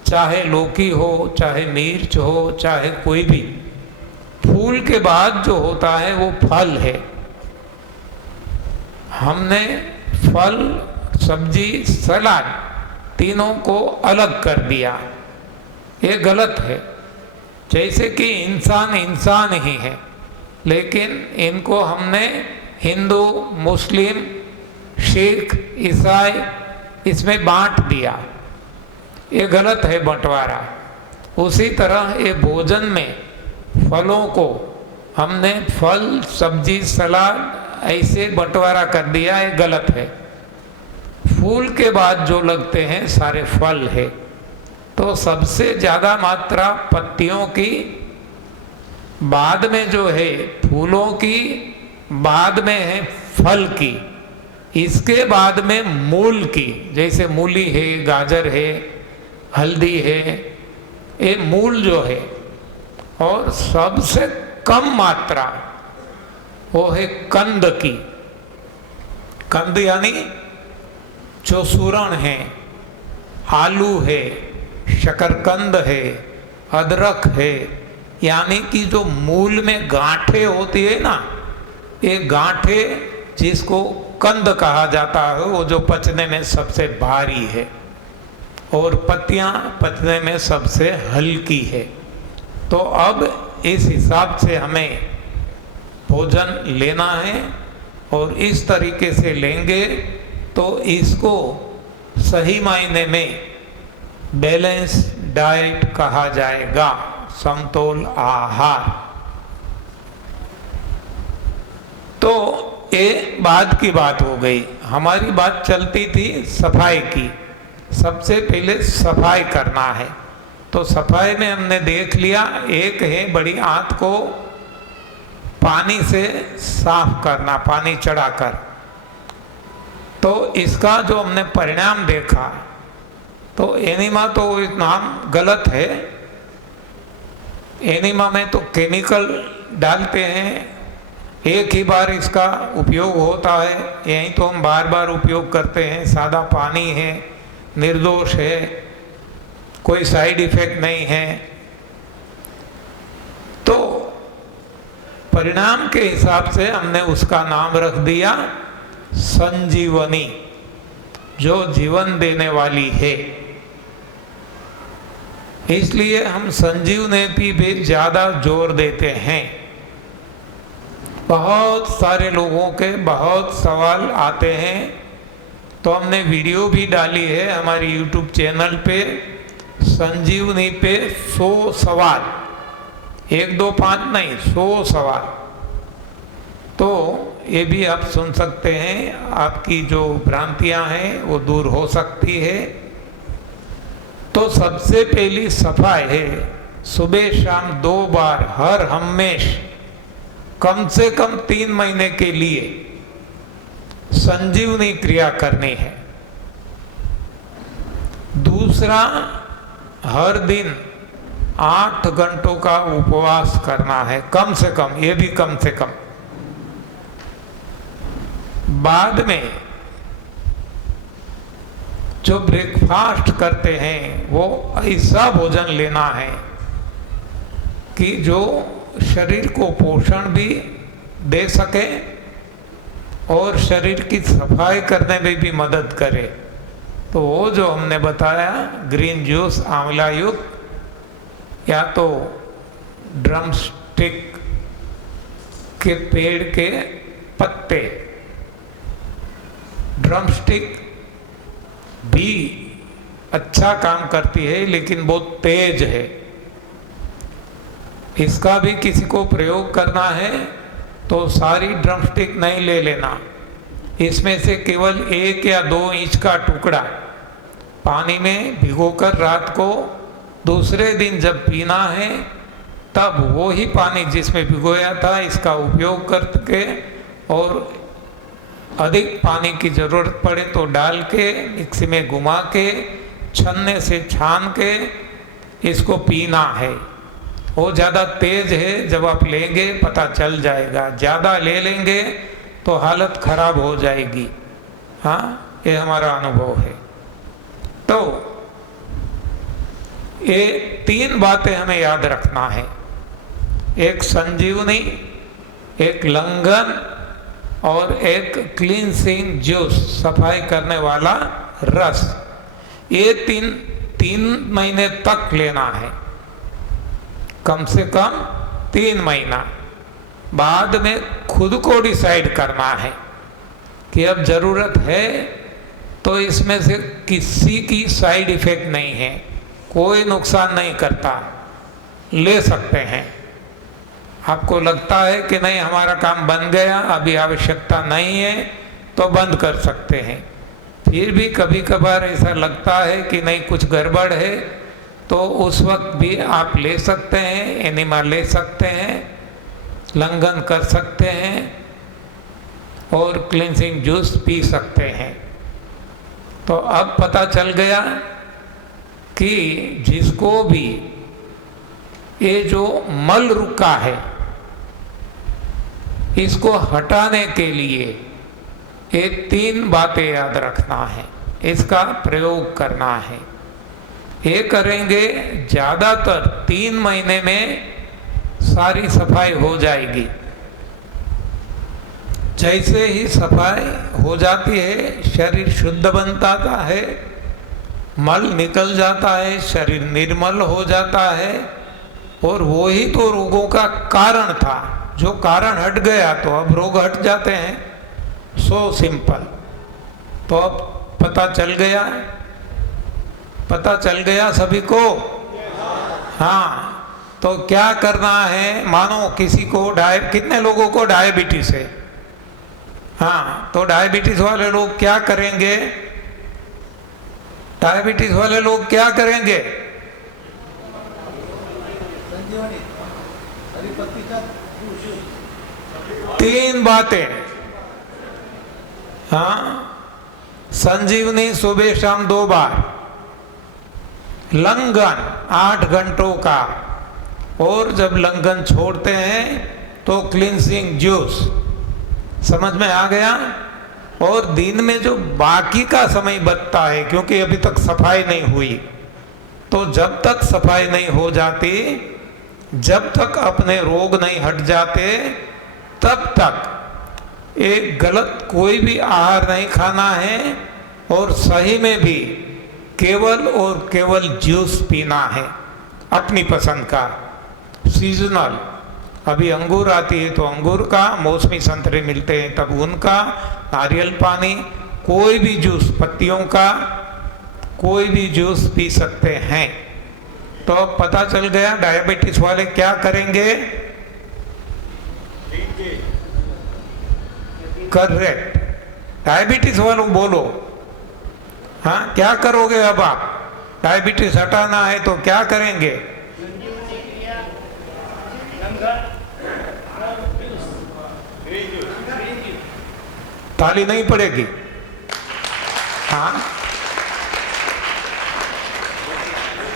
चाहे लौकी हो, चाहे मिर्च हो, चाहे कोई भी, फूल के बाद जो होता है वो फल है। हमने फल, सब्जी, सलाद तीनों को अलग कर दिया, ये गलत है। जैसे कि इंसान इंसान ही है, लेकिन इनको हमने हिंदू, मुस्लिम, सिख, ईसाई इसमें बांट दिया, ये गलत है बंटवारा। उसी तरह ये भोजन में फलों को हमने फल, सब्जी, सलाद ऐसे बंटवारा कर दिया, ये गलत है। फूल के बाद जो लगते हैं सारे फल है। तो सबसे ज़्यादा मात्रा पत्तियों की, बाद में जो है फूलों की, बाद में है फल की, इसके बाद में मूल की, जैसे मूली है, गाजर है, हल्दी है, ये मूल जो है। और सबसे कम मात्रा वो है कंद की। कंद यानी जो सूरण है, आलू है, शकरकंद है, अदरक है, यानी कि जो मूल में गांठें होती है ना, ये गांठें जिसको कंद कहा जाता है, वो जो पचने में सबसे भारी है और पत्तियां पचने में सबसे हल्की है। तो अब इस हिसाब से हमें भोजन लेना है, और इस तरीके से लेंगे तो इसको सही मायने में बैलेंस डाइट कहा जाएगा, समतोल आहार। तो ये बाद की बात हो गई। हमारी बात चलती थी सफाई की। सबसे पहले सफाई करना है। तो सफाई में हमने देख लिया, एक है बड़ी आंत को पानी से साफ करना, पानी चढ़ाकर। तो इसका जो हमने परिणाम देखा, तो एनिमा तो नाम गलत है। एनिमा में तो केमिकल डालते हैं, एक ही बार इसका उपयोग होता है, यही तो हम बार बार उपयोग करते हैं। सादा पानी है, निर्दोष है, कोई साइड इफेक्ट नहीं है। तो परिणाम के हिसाब से हमने उसका नाम रख दिया संजीवनी, जो जीवन देने वाली है। इसलिए हम संजीवनी पे ज़्यादा जोर देते हैं। बहुत सारे लोगों के बहुत सवाल आते हैं, तो हमने वीडियो भी डाली है हमारी YouTube चैनल पे, संजीवनी पे 100 सवाल, 1, 2, 5 नहीं, 100 सवाल। तो ये भी आप सुन सकते हैं, आपकी जो भ्रांतियां हैं वो दूर हो सकती है। तो सबसे पहली सफाई है, सुबह शाम 2 बार हर हमेश कम से कम 3 महीने के लिए संजीवनी क्रिया करनी है। दूसरा, हर दिन 8 घंटों का उपवास करना है, कम से कम, ये भी कम से कम। बाद में जो ब्रेकफास्ट करते हैं वो ऐसा भोजन लेना है कि जो शरीर को पोषण भी दे सके और शरीर की सफाई करने में भी मदद करे। तो वो जो हमने बताया, ग्रीन जूस, आंवला युक्त, या तो ड्रम स्टिक के पेड़ के पत्ते, ड्रम स्टिक भी अच्छा काम करती है लेकिन बहुत तेज है। इसका भी किसी को प्रयोग करना है तो सारी ड्रम स्टिक नहीं ले लेना, इसमें से केवल 1 या 2 इंच का टुकड़ा पानी में भिगोकर रात को, दूसरे दिन जब पीना है तब वो ही पानी जिसमें भिगोया था इसका उपयोग करके और अधिक पानी की ज़रूरत पड़े तो डाल के मिक्सी में घुमा के छन्ने से छान के इसको पीना है। वो ज़्यादा तेज़ है, जब आप लेंगे पता चल जाएगा। ज़्यादा ले लेंगे तो हालत खराब हो जाएगी। हाँ, ये हमारा अनुभव है। तो ये 3 बातें हमें याद रखना है, एक संजीवनी, एक लंघन और एक क्लींसिंग जूस, सफाई करने वाला रस। ये 3 महीने तक लेना है, कम से कम 3 महीना। बाद में खुद को डिसाइड करना है कि अब ज़रूरत है तो इसमें से किसी की साइड इफ़ेक्ट नहीं है, कोई नुकसान नहीं करता, ले सकते हैं। आपको लगता है कि नहीं हमारा काम बन गया, अभी आवश्यकता नहीं है, तो बंद कर सकते हैं। फिर भी कभी कभार ऐसा लगता है कि नहीं कुछ गड़बड़ है, तो उस वक्त भी आप ले सकते हैं, एनिमा ले सकते हैं, लंघन कर सकते हैं और क्लींसिंग जूस पी सकते हैं। तो अब पता चल गया कि जिसको भी ये जो मल रुका है इसको हटाने के लिए ये 3 बातें याद रखना है, इसका प्रयोग करना है। ये करेंगे ज़्यादातर 3 महीने में सारी सफाई हो जाएगी। जैसे ही सफाई हो जाती है शरीर शुद्ध बनता है, मल निकल जाता है, शरीर निर्मल हो जाता है। और वही तो रोगों का कारण था, जो कारण हट गया तो अब रोग हट जाते हैं। So simple. तो अब पता चल गया सभी को। हाँ, तो क्या करना है, मानो किसी को कितने लोगों को डायबिटीज है। हाँ, तो डायबिटीज वाले लोग क्या करेंगे? डायबिटीज वाले लोग क्या करेंगे? 3 बातें। हाँ, संजीवनी सुबह शाम 2 बार, लंघन 8 घंटों का, और जब लंघन छोड़ते हैं तो क्लींसिंग जूस। समझ में आ गया? और दिन में जो बाकी का समय बचता है, क्योंकि अभी तक सफाई नहीं हुई, तो जब तक सफाई नहीं हो जाती, जब तक अपने रोग नहीं हट जाते, तब तक एक गलत कोई भी आहार नहीं खाना है, और सही में भी केवल और केवल जूस पीना है अपनी पसंद का, सीजनल। अभी अंगूर आती है तो अंगूर का, मौसमी संतरे मिलते हैं तब उनका, नारियल पानी, कोई भी जूस, पत्तियों का कोई भी जूस पी सकते हैं। तो पता चल गया डायबिटीज वाले क्या करेंगे। करेक्ट। डायबिटीज वालों बोलो, हाँ क्या करोगे? अब आप डायबिटीज हटाना है तो क्या करेंगे? ताली नहीं पड़ेगी। हाँ,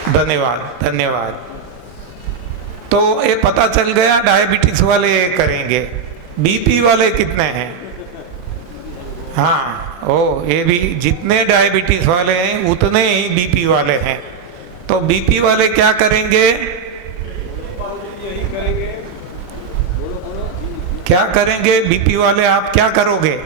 धन्यवाद धन्यवाद। तो ये पता चल गया डायबिटीज वाले ये करेंगे। बीपी वाले कितने हैं? हाँ, ये भी जितने डायबिटीज वाले हैं उतने ही बीपी वाले हैं। तो बीपी वाले क्या करेंगे? क्या करेंगे बीपी वाले? आप क्या करोगे?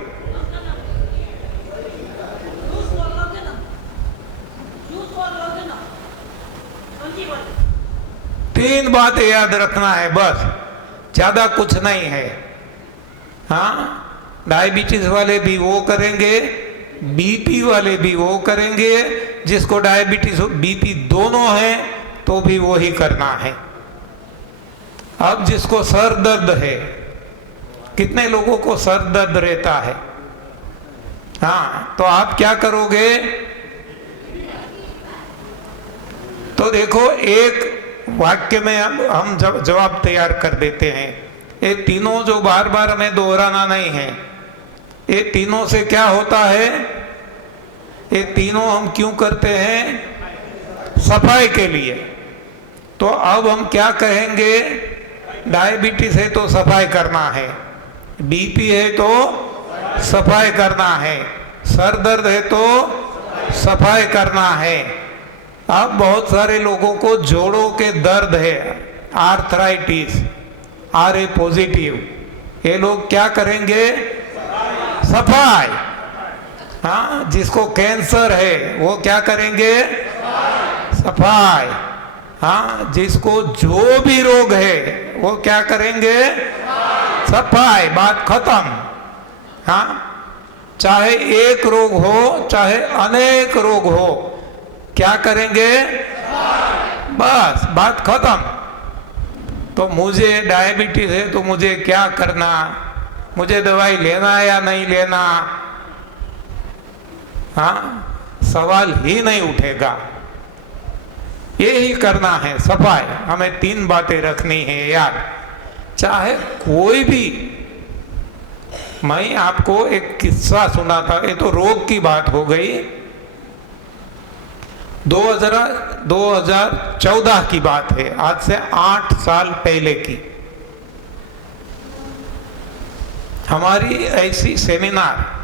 3 बातें याद रखना है, बस, ज्यादा कुछ नहीं है। हाँ, डायबिटीज वाले भी वो करेंगे, बीपी वाले भी वो करेंगे। जिसको डायबिटीज बीपी दोनों है तो भी वो ही करना है। अब जिसको सर दर्द है, कितने लोगों को सर दर्द रहता है? हाँ, तो आप क्या करोगे? तो देखो, एक वाक्य में हम जवाब तैयार कर देते हैं। ये तीनों जो बार बार हमें दोहराना नहीं है, ये तीनों से क्या होता है, ये तीनों हम क्यों करते हैं, सफाई के लिए। तो अब हम क्या कहेंगे, डायबिटीज है तो सफाई करना है, बीपी है तो सफाई करना है, सर दर्द है तो सफाई करना है। अब बहुत सारे लोगों को जोड़ों के दर्द है, आर्थराइटिस, RA पॉजिटिव, ये लोग क्या करेंगे, सफाई। हाँ, जिसको कैंसर है वो क्या करेंगे, सफाई। हाँ, जिसको जो भी रोग है वो क्या करेंगे, सफाई, बात खत्म। हाँ, चाहे एक रोग हो चाहे अनेक रोग हो, क्या करेंगे, बस बात खत्म। तो मुझे डायबिटीज है तो मुझे क्या करना, मुझे दवाई लेना है या नहीं लेना, हाँ, सवाल ही नहीं उठेगा। ये ही करना है सफाई। हमें 3 बातें रखनी है यार, चाहे कोई भी। मैं आपको एक किस्सा सुना था, ये तो रोग की बात हो गई, 2014 की बात है, आज से 8 साल पहले की। हमारी ऐसी सेमिनार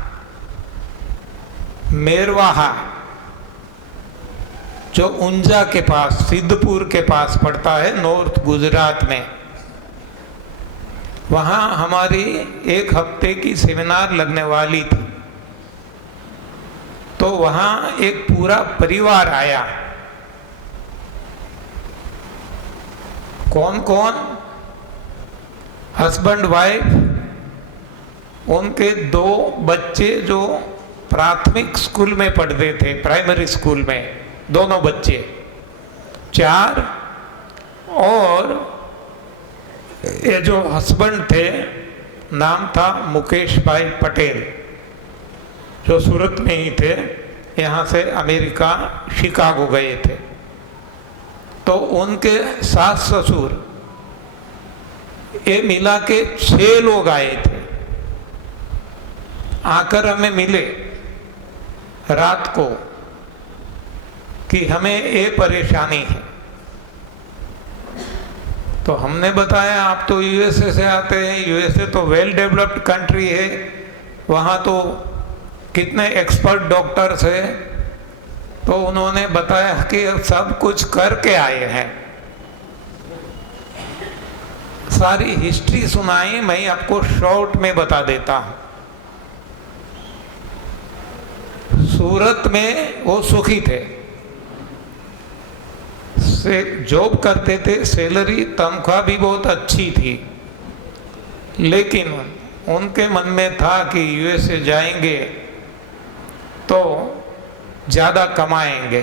मेरवाहा, जो ऊंजा के पास, सिद्धपुर के पास पड़ता है, नॉर्थ गुजरात में, वहाँ हमारी 1 हफ्ते की सेमिनार लगने वाली थी। तो वहाँ एक पूरा परिवार आया। कौन कौन, हस्बैंड वाइफ, उनके 2 बच्चे जो प्राथमिक स्कूल में पढ़ते थे, प्राइमरी स्कूल में, दोनों बच्चे 4, और ये जो हस्बैंड थे नाम था मुकेश भाई पटेल, जो सूरत में ही थे, यहाँ से अमेरिका शिकागो गए थे। तो उनके सास ससुर, ये मिला के 6 लोग आए थे। आकर हमें मिले रात को कि हमें ये परेशानी है। तो हमने बताया आप तो USA से आते हैं, USA तो वेल डेवलप्ड कंट्री है, वहाँ तो कितने एक्सपर्ट डॉक्टर्स हैं। तो उन्होंने बताया कि सब कुछ करके आए हैं, सारी हिस्ट्री सुनाई। मैं आपको शॉर्ट में बता देता हूँ। सूरत में वो सुखी थे, से जॉब करते थे, सैलरी तनख्वाह भी बहुत अच्छी थी, लेकिन उनके मन में था कि USA जाएंगे तो ज़्यादा कमाएंगे।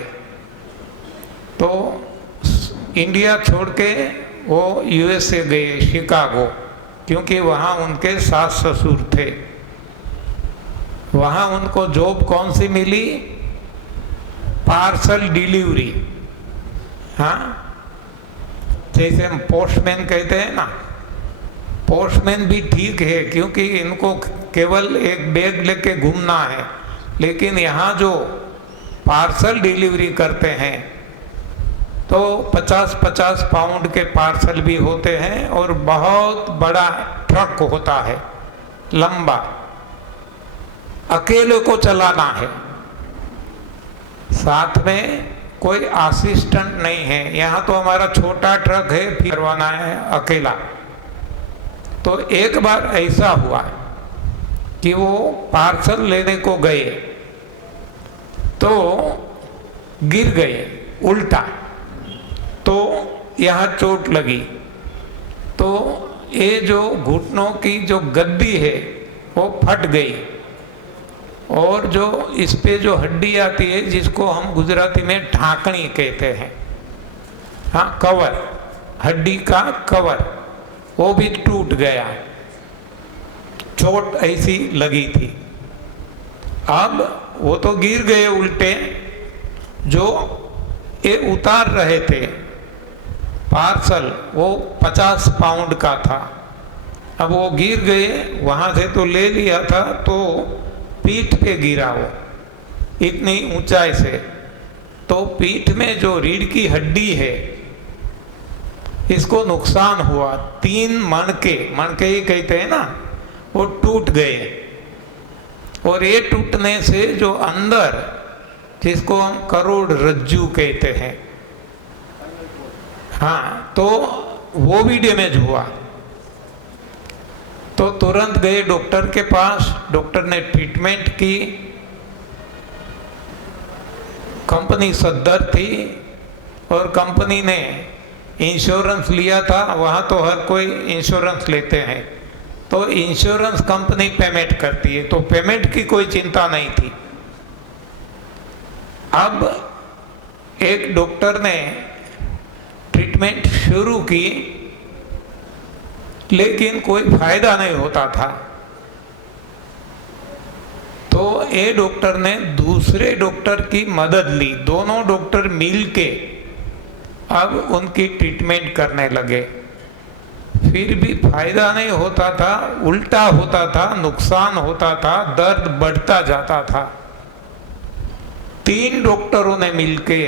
तो इंडिया छोड़ के वो USA गए, शिकागो, क्योंकि वहाँ उनके सास ससुर थे। वहाँ उनको जॉब कौन सी मिली, पार्सल डिलीवरी। हाँ, जैसे हम पोस्टमैन कहते हैं ना, पोस्टमैन भी ठीक है, क्योंकि इनको केवल एक बैग लेके घूमना है। लेकिन यहाँ जो पार्सल डिलीवरी करते हैं तो 50-50 पाउंड के पार्सल भी होते हैं, और बहुत बड़ा ट्रक होता है, लंबा, अकेले को चलाना है, साथ में कोई असिस्टेंट नहीं है। यहाँ तो हमारा छोटा ट्रक है, फिर करवाना है अकेला। तो एक बार ऐसा हुआ कि वो पार्सल लेने को गए तो गिर गए उल्टा, तो यहाँ चोट लगी। तो ये जो घुटनों की जो गद्दी है वो फट गई, और जो इस पे जो हड्डी आती है, जिसको हम गुजराती में ढाकनी कहते हैं, हाँ, कवर, हड्डी का कवर, वो भी टूट गया। चोट ऐसी लगी थी। अब वो तो गिर गए उल्टे, जो ये उतार रहे थे पार्सल, वो 50 पाउंड का था, अब वो गिर गए, वहां से तो ले लिया था, तो पीठ पे गिरा वो इतनी ऊंचाई से, तो पीठ में जो रीढ़ की हड्डी है इसको नुकसान हुआ। 3 मणके ही कहते हैं ना, वो टूट गए। और ये टूटने से जो अंदर, जिसको हम करोड़रज्जु कहते हैं, हाँ, तो वो भी डैमेज हुआ। तो तुरंत गए डॉक्टर के पास, डॉक्टर ने ट्रीटमेंट की। कंपनी सद्दर थी और कंपनी ने इंश्योरेंस लिया था, वहाँ तो हर कोई इंश्योरेंस लेते हैं, तो इंश्योरेंस कंपनी पेमेंट करती है, तो पेमेंट की कोई चिंता नहीं थी। अब एक डॉक्टर ने ट्रीटमेंट शुरू की, लेकिन कोई फायदा नहीं होता था। तो ये डॉक्टर ने दूसरे डॉक्टर की मदद ली, दोनों डॉक्टर मिलके अब उनकी ट्रीटमेंट करने लगे। फिर भी फायदा नहीं होता था, उल्टा होता था, नुकसान होता था, दर्द बढ़ता जाता था। 3 डॉक्टरों ने मिलके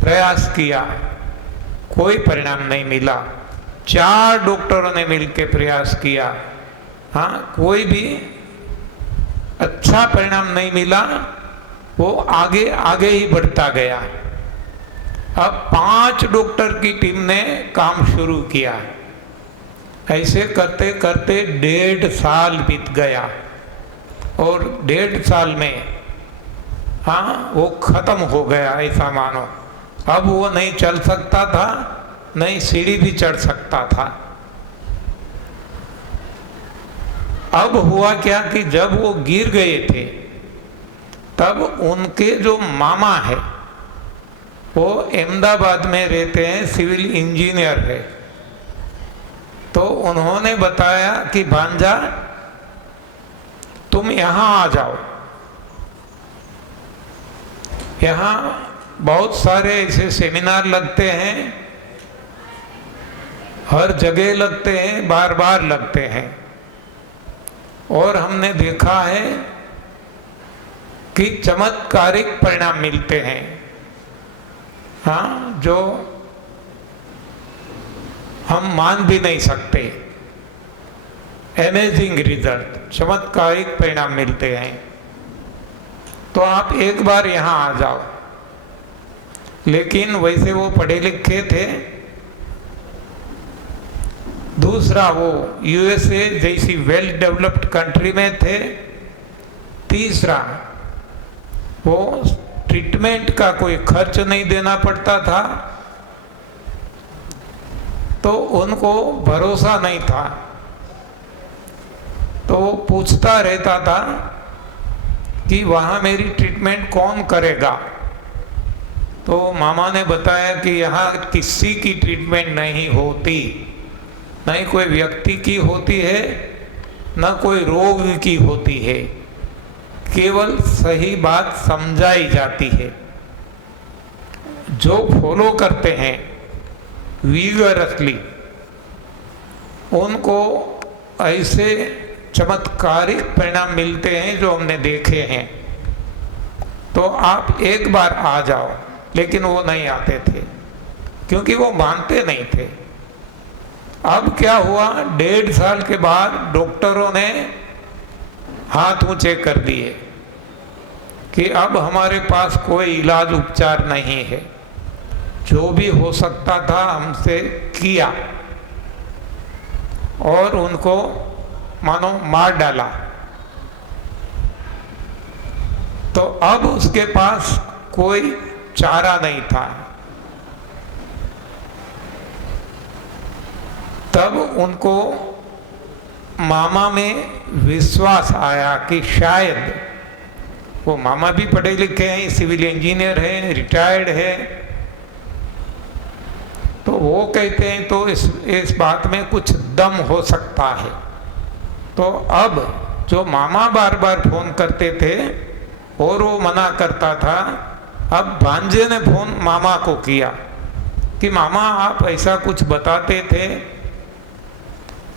प्रयास किया, कोई परिणाम नहीं मिला। 4 डॉक्टरों ने मिलके प्रयास किया, हाँ, कोई भी अच्छा परिणाम नहीं मिला, वो आगे आगे ही बढ़ता गया। अब 5 डॉक्टर की टीम ने काम शुरू किया। ऐसे करते करते 1.5 साल बीत गया, और 1.5 साल में, हाँ, वो खत्म हो गया ऐसा मानो। अब वो नहीं चल सकता था, नहीं सीढ़ी भी चढ़ सकता था। अब हुआ क्या कि जब वो गिर गए थे, तब उनके जो मामा है, वो अहमदाबाद में रहते हैं, सिविल इंजीनियर है। तो उन्होंने बताया कि भांजा, तुम यहाँ आ जाओ, यहाँ बहुत सारे ऐसे सेमिनार लगते हैं, हर जगह लगते हैं, बार बार लगते हैं, और हमने देखा है कि चमत्कारिक परिणाम मिलते हैं, हाँ, जो हम मान भी नहीं सकते। अमेजिंग रिजल्ट, चमत्कारिक परिणाम मिलते हैं। तो आप एक बार यहाँ आ जाओ। लेकिन वैसे वो पढ़े लिखे थे, दूसरा वो यूएसए जैसी वेल डेवलप्ड कंट्री में थे, तीसरा वो ट्रीटमेंट का कोई खर्च नहीं देना पड़ता था, तो उनको भरोसा नहीं था। तो पूछता रहता था कि वहाँ मेरी ट्रीटमेंट कौन करेगा। तो मामा ने बताया कि यहाँ किसी की ट्रीटमेंट नहीं होती, नहीं कोई व्यक्ति की होती है, न कोई रोग की होती है, केवल सही बात समझाई जाती है। जो फॉलो करते हैं विगरसली, उनको ऐसे चमत्कारिक परिणाम मिलते हैं जो हमने देखे हैं। तो आप एक बार आ जाओ। लेकिन वो नहीं आते थे, क्योंकि वो मानते नहीं थे। अब क्या हुआ, 1.5 साल के बाद डॉक्टरों ने हाथ ऊंचे कर दिए कि अब हमारे पास कोई इलाज उपचार नहीं है, जो भी हो सकता था हमसे किया, और उनको मानो मार डाला। तो अब उसके पास कोई चारा नहीं था। तब उनको मामा में विश्वास आया कि शायद, वो मामा भी पढ़े लिखे हैं, सिविल इंजीनियर हैं, रिटायर्ड है, तो वो कहते हैं तो इस बात में कुछ दम हो सकता है। तो अब जो मामा बार बार फोन करते थे और वो मना करता था, अब भांजे ने फोन मामा को किया कि मामा आप ऐसा कुछ बताते थे,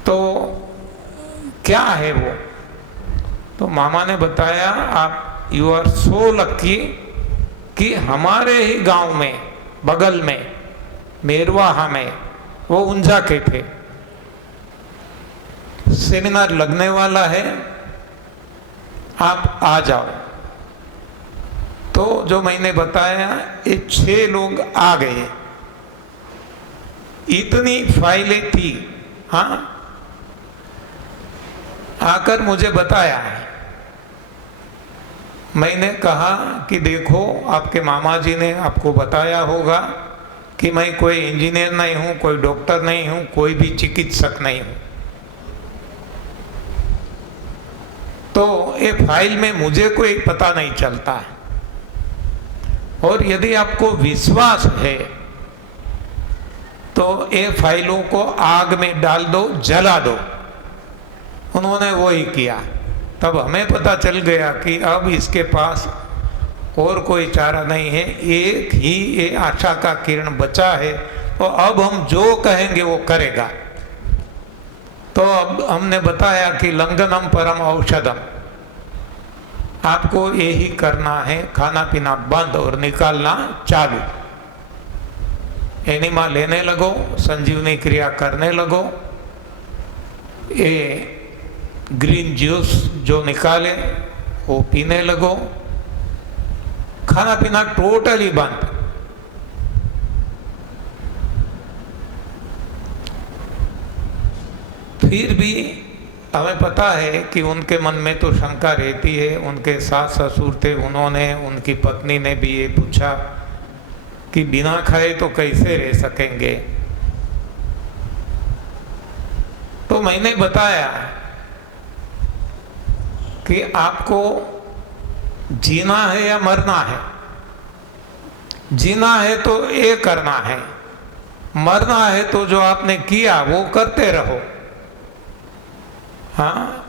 तो क्या है वो? तो मामा ने बताया, आप यू आर सो लकी कि हमारे ही गांव में बगल में मेरवाहा में वो ऊंझा के थे, सेमिनार लगने वाला है, आप आ जाओ। तो जो मैंने बताया, ये 6 लोग आ गए। इतनी फाइलें थी, हाँ, आकर मुझे बताया। मैंने कहा कि देखो, आपके मामा जी ने आपको बताया होगा कि मैं कोई इंजीनियर नहीं हूं, कोई डॉक्टर नहीं हूं, कोई भी चिकित्सक नहीं हूं, तो ये फाइल में मुझे कोई पता नहीं चलता। और यदि आपको विश्वास है तो ये फाइलों को आग में डाल दो, जला दो। उन्होंने वो ही किया। तब हमें पता चल गया कि अब इसके पास और कोई चारा नहीं है, एक ही ये आशा का किरण बचा है, तो अब हम जो कहेंगे वो करेगा। तो अब हमने बताया कि लंघनम परम औषधम, आपको यही करना है, खाना पीना बंद और निकालना चालू। एनिमा लेने लगो, संजीवनी क्रिया करने लगो, ये ग्रीन जूस जो निकाले वो पीने लगो, खाना पीना टोटली बंद। फिर भी हमें पता है कि उनके मन में तो शंका रहती है। उनके सास ससुर थे, उन्होंने, उनकी पत्नी ने भी ये पूछा कि बिना खाए तो कैसे रह सकेंगे। तो मैंने बताया कि आपको जीना है या मरना है। जीना है तो ये करना है, मरना है तो जो आपने किया वो करते रहो। हाँ,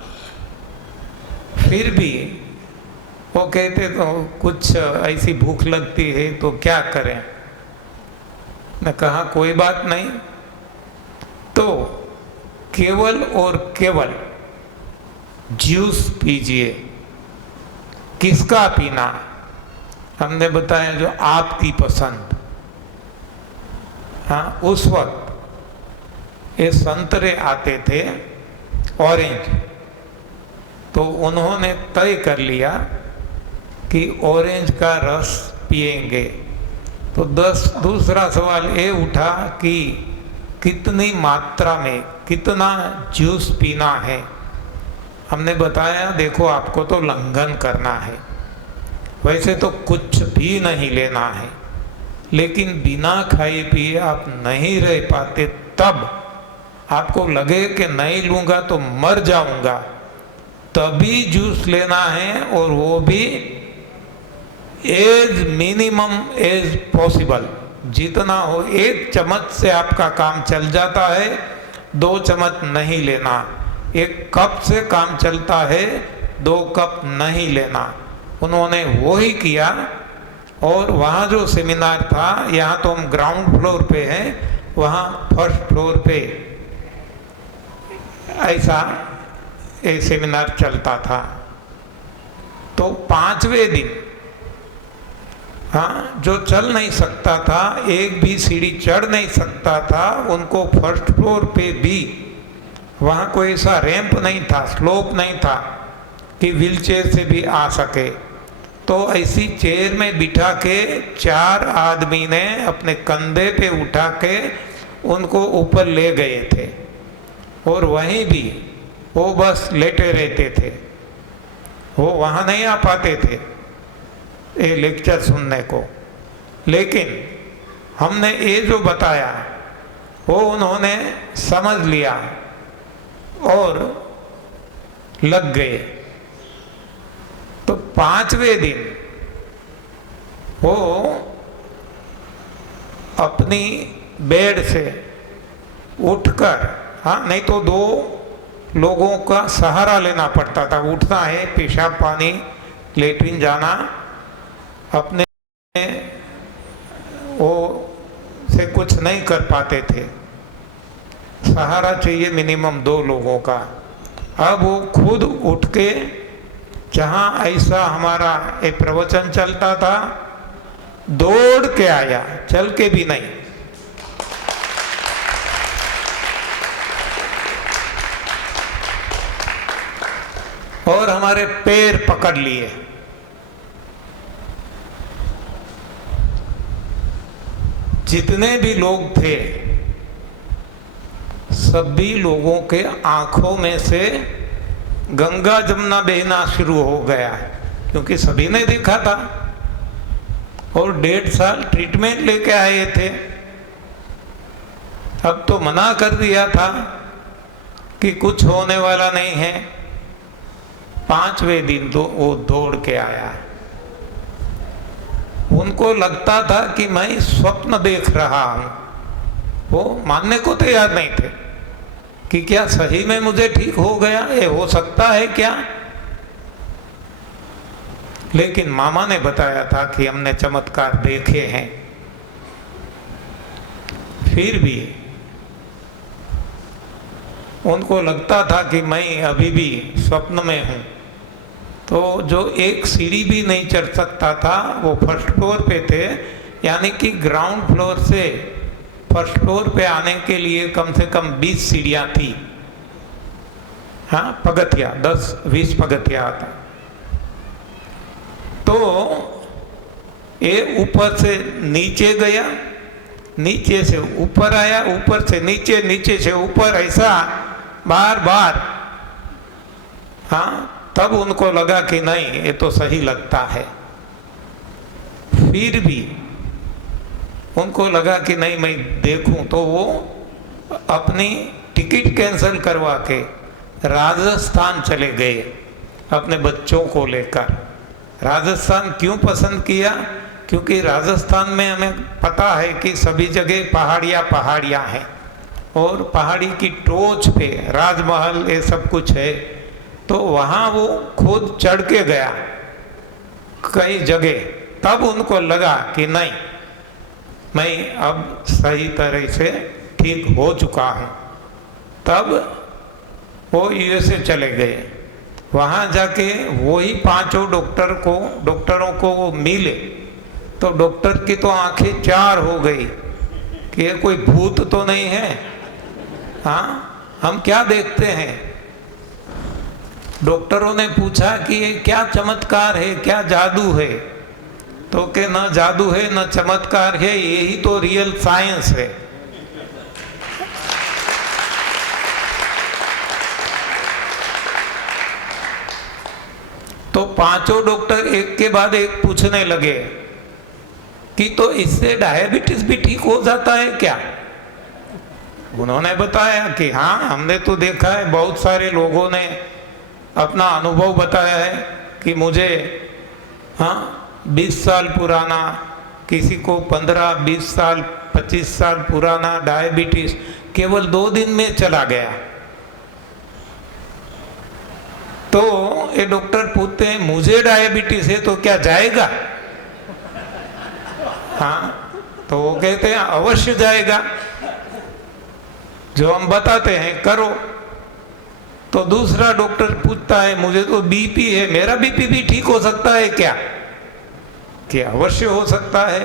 फिर भी वो कहते तो कुछ ऐसी भूख लगती है तो क्या करें। मैं कहा कोई बात नहीं, तो केवल और केवल जूस पीजिए। किसका पीना? हमने बताया जो आपकी पसंद। हाँ, उस वक्त ये संतरे आते थे, ऑरेंज, तो उन्होंने तय कर लिया कि ऑरेंज का रस पिएंगे। तो दूसरा सवाल ये उठा कि कितनी मात्रा में कितना जूस पीना है। हमने बताया देखो, आपको तो लंघन करना है, वैसे तो कुछ भी नहीं लेना है, लेकिन बिना खाए पिए आप नहीं रह पाते। तब आपको लगे कि नहीं लूंगा तो मर जाऊंगा, तभी जूस लेना है, और वो भी एज मिनिमम एज पॉसिबल, जितना हो। 1 चम्मच से आपका काम चल जाता है, 2 चम्मच नहीं लेना। 1 कप से काम चलता है, 2 कप नहीं लेना। उन्होंने वो ही किया। और वहाँ जो सेमिनार था, यहाँ तो हम ग्राउंड फ्लोर पे हैं, वहाँ फर्स्ट फ्लोर पे ऐसा एक सेमिनार चलता था। तो 5वें दिन, हाँ, जो चल नहीं सकता था, एक भी सीढ़ी चढ़ नहीं सकता था, उनको फर्स्ट फ्लोर पे भी, वहाँ कोई ऐसा रैंप नहीं था, स्लोप नहीं था कि व्हीलचेयर से भी आ सके। तो ऐसी चेयर में बिठा के 4 आदमी ने अपने कंधे पे उठा के उनको ऊपर ले गए थे, और वहीं भी वो बस लेटे रहते थे। वो वहाँ नहीं आ पाते थे ये लेक्चर सुनने को। लेकिन हमने ये जो बताया वो उन्होंने समझ लिया और लग गए। तो 5वें दिन वो अपनी बेड से उठकर, हाँ, नहीं तो 2 लोगों का सहारा लेना पड़ता था। उठना है, पेशाब पानी, लेटरिन जाना, अपने वो से कुछ नहीं कर पाते थे, सहारा चाहिए मिनिमम 2 लोगों का। अब वो खुद उठ के, जहाँ ऐसा हमारा एक प्रवचन चलता था, दौड़ के आया, चल के भी नहीं। और हमारे पैर पकड़ लिए। जितने भी लोग थे, सभी लोगों के आंखों में से गंगा जमुना बहना शुरू हो गया है, क्योंकि सभी ने देखा था और 1.5 साल ट्रीटमेंट लेके आए थे। अब तो मना कर दिया था कि कुछ होने वाला नहीं है। 5वें दिन तो वो दौड़ के आया। उनको लगता था कि मैं स्वप्न देख रहा हूं। वो मानने को तैयार नहीं थे कि क्या सही में मुझे ठीक हो गया, ये हो सकता है क्या। लेकिन मामा ने बताया था कि हमने चमत्कार देखे हैं। फिर भी उनको लगता था कि मैं अभी भी स्वप्न में हूं। तो जो एक सीढ़ी भी नहीं चढ़ सकता था, वो फर्स्ट फ्लोर पे थे, यानी कि ग्राउंड फ्लोर से फर्स्ट फ्लोर पे आने के लिए कम से कम 20 सीढ़ियाँ थी। हाँ, पगथिया 10-20 पगथिया था। तो ये ऊपर से नीचे गया, नीचे से ऊपर आया, ऊपर से नीचे, नीचे से ऊपर, ऐसा बार बार। हाँ, तब उनको लगा कि नहीं, ये तो सही लगता है। फिर भी उनको लगा कि नहीं, मैं देखूं। तो वो अपनी टिकट कैंसिल करवा के राजस्थान चले गए अपने बच्चों को लेकर। राजस्थान क्यों पसंद किया? क्योंकि राजस्थान में हमें पता है कि सभी जगह पहाड़ियाँ हैं और पहाड़ी की टोच पे राजमहल ये सब कुछ है। तो वहाँ वो खुद चढ़ के गया कई जगह। तब उनको लगा कि नहीं, मैं अब सही तरह से ठीक हो चुका हूँ। तब वो यूएसए चले गए। वहाँ जाके वही 5 डॉक्टरों को वो मिले। तो डॉक्टर की तो आंखें 4 हो गई कि ये कोई भूत तो नहीं है। हाँ, हम क्या देखते हैं? डॉक्टरों ने पूछा कि ये क्या चमत्कार है, क्या जादू है? तो कि न जादू है न चमत्कार है, यही तो रियल साइंस है। तो 5 डॉक्टर एक के बाद एक पूछने लगे कि तो इससे डायबिटीज भी ठीक हो जाता है क्या? उन्होंने बताया कि हाँ, हमने तो देखा है, बहुत सारे लोगों ने अपना अनुभव बताया है कि मुझे 20 साल पुराना, किसी को 15-20 साल 25 साल पुराना डायबिटीज केवल 2 दिन में चला गया। तो ये डॉक्टर पूछते हैं, मुझे डायबिटीज है तो क्या जाएगा? हाँ, तो वो कहते हैं अवश्य जाएगा, जो हम बताते हैं करो। तो दूसरा डॉक्टर पूछता है, मुझे तो बीपी है, मेरा बीपी भी ठीक हो सकता है क्या? कि अवश्य हो सकता है।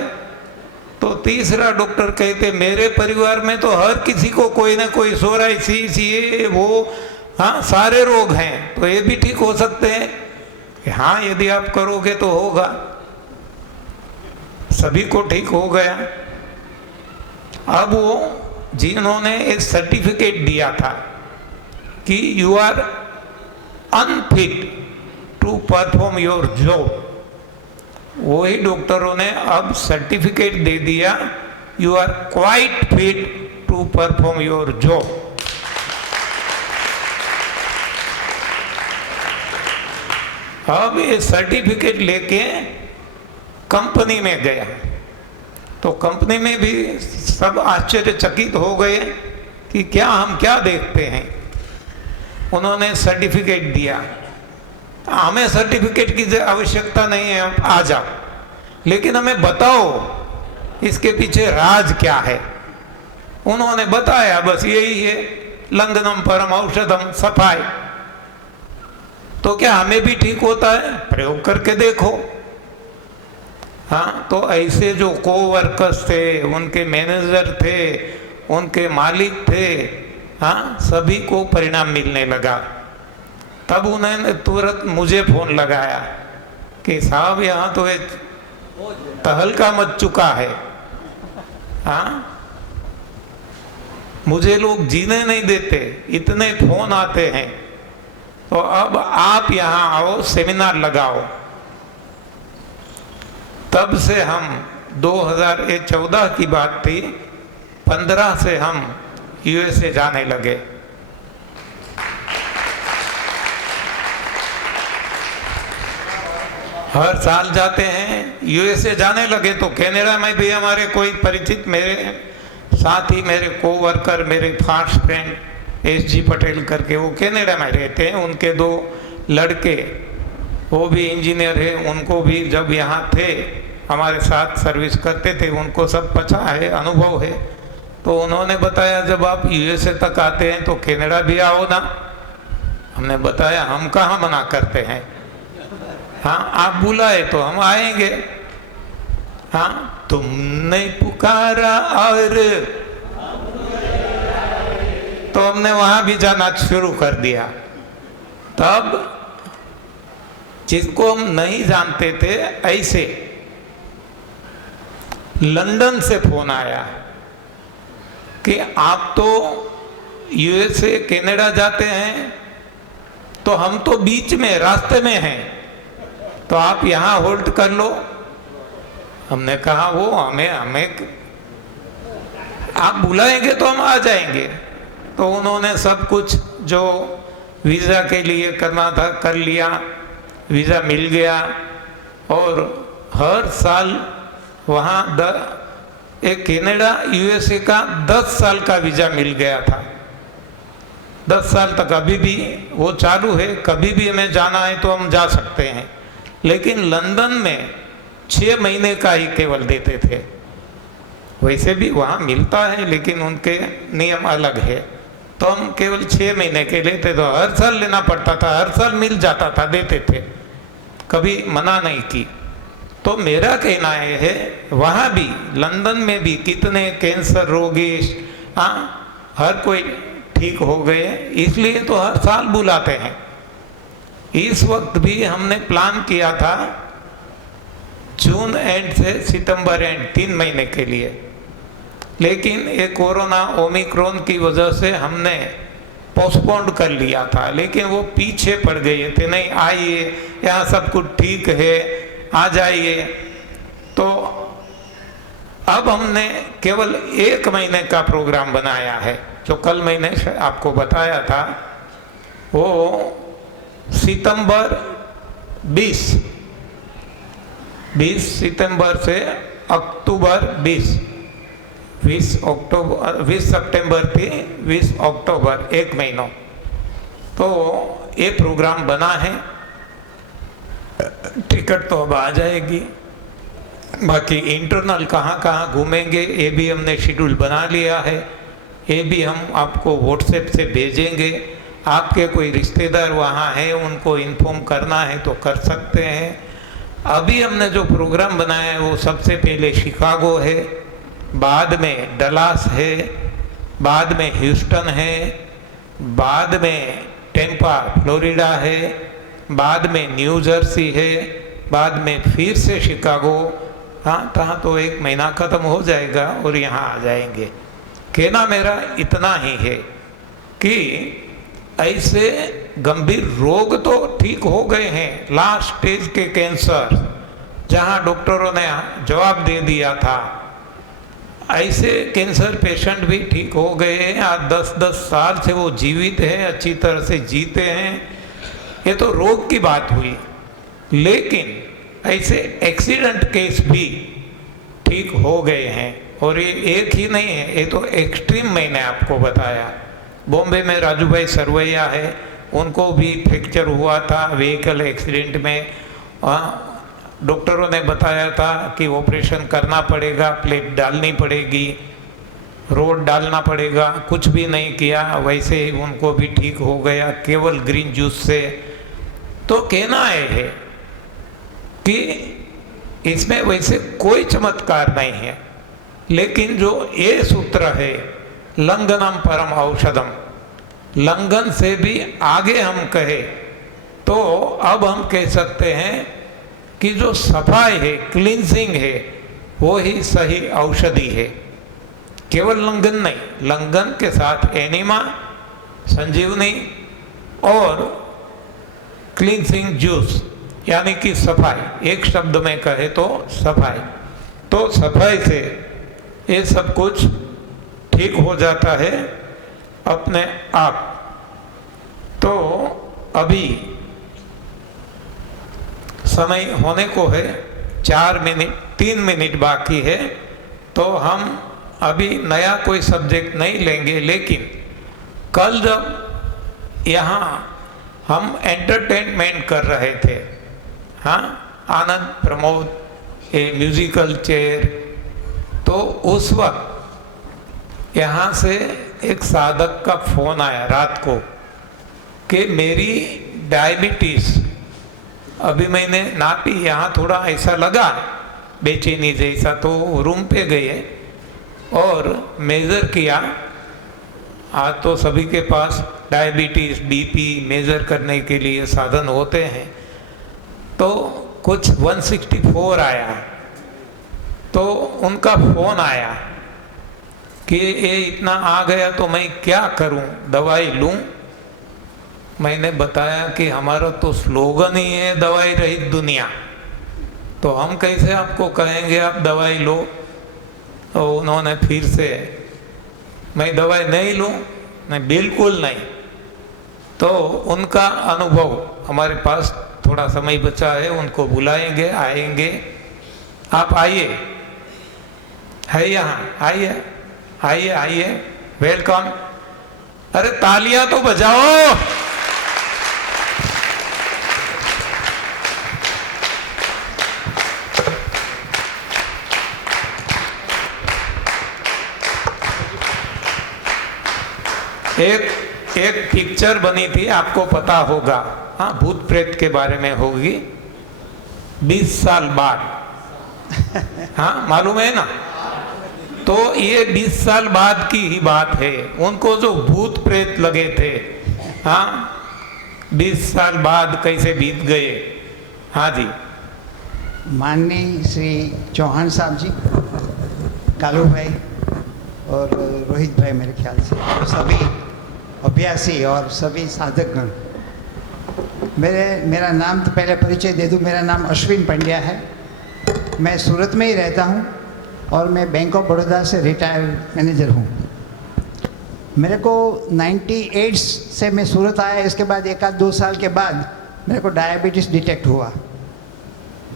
तो तीसरा डॉक्टर कहते, मेरे परिवार में तो हर किसी को कोई ना कोई सोराइसिस, ये वो, हाँ, सारे रोग हैं, तो ये भी ठीक हो सकते हैं। कि हाँ, यदि आप करोगे तो होगा। सभी को ठीक हो गया। अब वो जिन्होंने एक सर्टिफिकेट दिया था कि you are unfit to perform your job, वही डॉक्टरों ने अब सर्टिफिकेट दे दिया, you are quite fit to perform your job. अब ये सर्टिफिकेट लेके कंपनी में गया। तो कंपनी में भी सब आश्चर्यचकित हो गए कि क्या हम क्या देखते हैं। उन्होंने सर्टिफिकेट दिया। हमें सर्टिफिकेट की आवश्यकता नहीं है, आ जाओ, लेकिन हमें बताओ इसके पीछे राज क्या है। उन्होंने बताया, बस यही है, लंघनम परम औषधम, सफाई। तो क्या हमें भी ठीक होता है? प्रयोग करके देखो। हाँ, तो ऐसे जो कोवर्कर्स थे, उनके मैनेजर थे, उनके मालिक थे, हाँ, सभी को परिणाम मिलने लगा। तब उन्होंने तुरंत मुझे फोन लगाया कि साहब यहाँ तो एक तहलका मच चुका है। हाँ, मुझे लोग जीने नहीं देते, इतने फोन आते हैं, तो अब आप यहाँ आओ, सेमिनार लगाओ। तब से हम 2014 की बात थी, 15 से हम यूएसए जाने लगे। हर साल जाते हैं, यूएसए जाने लगे। तो कनाडा में भी हमारे कोई परिचित, मेरे साथी, मेरे कोवर्कर, मेरे फास्ट फ्रेंड एसजी पटेल करके, वो कनाडा में रहते हैं। उनके 2 लड़के, वो भी इंजीनियर है, उनको भी जब यहाँ थे हमारे साथ सर्विस करते थे, उनको सब पता है, अनुभव है। तो उन्होंने बताया जब आप यूएसए तक आते हैं तो कनाडा भी आओ ना। हमने बताया हम कहाँ मना करते हैं, हाँ, आप बुलाए तो हम आएंगे। हाँ, तुमने पुकारा और तो हमने वहां भी जाना शुरू कर दिया। तब जिसको हम नहीं जानते थे, ऐसे लंदन से फोन आया कि आप तो यूएसए कनाडा जाते हैं, तो हम तो बीच में रास्ते में हैं, तो आप यहाँ होल्ड कर लो। हमने कहा वो हमें आप बुलाएंगे तो हम आ जाएंगे। तो उन्होंने सब कुछ जो वीज़ा के लिए करना था कर लिया, वीज़ा मिल गया। और हर साल वहाँ एक कनाडा यूएसए का 10 साल का वीज़ा मिल गया था। 10 साल तक अभी भी वो चालू है, कभी भी हमें जाना है तो हम जा सकते हैं। लेकिन लंदन में 6 महीने का ही केवल देते थे। वैसे भी वहाँ मिलता है, लेकिन उनके नियम अलग है। तो हम केवल 6 महीने के लेते, तो हर साल लेना पड़ता था, हर साल मिल जाता था, देते थे, कभी मना नहीं की। तो मेरा कहना यह है, वहाँ भी लंदन में भी कितने कैंसर रोगी, हाँ, हर कोई ठीक हो गए, इसलिए तो हर साल बुलाते हैं। इस वक्त भी हमने प्लान किया था जून एंड से सितंबर एंड 3 महीने के लिए, लेकिन ये कोरोना ओमिक्रॉन की वजह से हमने पोस्टपोन्ड कर लिया था। लेकिन वो पीछे पड़ गए थे, नहीं आइए, यहाँ सब कुछ ठीक है, आ जाइए। तो अब हमने केवल 1 महीने का प्रोग्राम बनाया है, जो कल मैंने आपको बताया था। वो सितंबर 20 सितंबर से अक्टूबर 20 सितंबर थी, 20 अक्टूबर, 1 महीनों। तो ये प्रोग्राम बना है, टिकट तो अब आ जाएगी। बाकी इंटरनल कहाँ कहाँ घूमेंगे ये भी हमने शेड्यूल बना लिया है, ये भी हम आपको व्हाट्सएप से भेजेंगे। आपके कोई रिश्तेदार वहाँ हैं, उनको इन्फॉर्म करना है तो कर सकते हैं। अभी हमने जो प्रोग्राम बनाया है वो सबसे पहले शिकागो है, बाद में डलास है, बाद में ह्यूस्टन है, बाद में टेम्पा फ्लोरिडा है, बाद में न्यू जर्सी है, बाद में फिर से शिकागो। हाँ, तहाँ तो 1 महीना ख़त्म हो जाएगा और यहाँ आ जाएंगे। कहना मेरा इतना ही है कि ऐसे गंभीर रोग तो ठीक हो गए हैं, लास्ट स्टेज के कैंसर जहाँ डॉक्टरों ने जवाब दे दिया था, ऐसे कैंसर पेशेंट भी ठीक हो गए हैं। आज 10-10 साल से वो जीवित हैं, अच्छी तरह से जीते हैं। ये तो रोग की बात हुई, लेकिन ऐसे एक्सीडेंट केस भी ठीक हो गए हैं। और ये एक ही नहीं है, ये तो एक्सट्रीम मैंने आपको बताया। बॉम्बे में राजू भाई सरवैया है, उनको भी फ्रैक्चर हुआ था व्हीकल एक्सीडेंट में। डॉक्टरों ने बताया था कि ऑपरेशन करना पड़ेगा, प्लेट डालनी पड़ेगी, रोड डालना पड़ेगा, कुछ भी नहीं किया, वैसे ही उनको भी ठीक हो गया केवल ग्रीन जूस से। तो कहना है कि इसमें वैसे कोई चमत्कार नहीं है, लेकिन जो ये सूत्र है लंघनम परम औषधम, लंघन से भी आगे हम कहे तो अब हम कह सकते हैं कि जो सफाई है, क्लींजिंग है, वो ही सही औषधि है। केवल लंघन नहीं, लंघन के साथ एनिमा, संजीवनी और क्लींजिंग जूस यानी कि सफाई, एक शब्द में कहे तो सफाई। तो सफाई से ये सब कुछ ठीक हो जाता है अपने आप। तो अभी समय होने को है, 3 मिनट बाकी है, तो हम अभी नया कोई सब्जेक्ट नहीं लेंगे, लेकिन कल जब यहाँ हम एंटरटेनमेंट कर रहे थे, हाँ, आनंद प्रमोद ए म्यूजिकल चेयर, तो उस वक्त यहाँ से एक साधक का फोन आया रात को कि मेरी डायबिटीज अभी मैंने नापी, यहाँ थोड़ा ऐसा लगा बेचैनी जैसा, तो रूम पे गए और मेज़र किया। आज तो सभी के पास डायबिटीज़, बीपी मेज़र करने के लिए साधन होते हैं, तो कुछ 164 आया। तो उनका फ़ोन आया कि ये इतना आ गया तो मैं क्या करूं, दवाई लूं? मैंने बताया कि हमारा तो स्लोगन ही है दवाई रहित दुनिया, तो हम कैसे आपको कहेंगे आप दवाई लो। तो उन्होंने फिर से, मैं दवाई नहीं लूं, नहीं बिल्कुल नहीं। तो उनका अनुभव, हमारे पास थोड़ा समय बचा है, उनको बुलाएंगे, आएंगे। आप आइए, है यहाँ, आइए आइए आइए, वेलकम। अरे तालियां तो बजाओ। एक पिक्चर बनी थी, आपको पता होगा, हाँ, भूत प्रेत के बारे में होगी, 20 साल बाद, हाँ मालूम है ना। तो ये 20 साल बाद की ही बात है, उनको जो भूत प्रेत लगे थे, हाँ, 20 साल बाद कैसे बीत गए। हाँ जी, माननीय श्री चौहान साहब जी, कालू भाई और रोहित भाई, मेरे ख्याल से और सभी अभ्यासी और सभी साधकगण, मेरा नाम तो पहले परिचय दे दूं। मेरा नाम अश्विन पंड्या है, मैं सूरत में ही रहता हूं और मैं बैंक ऑफ बड़ौदा से रिटायर्ड मैनेजर हूं। मेरे को 98 से मैं सूरत आया, इसके बाद 1-2 साल के बाद मेरे को डायबिटीज़ डिटेक्ट हुआ।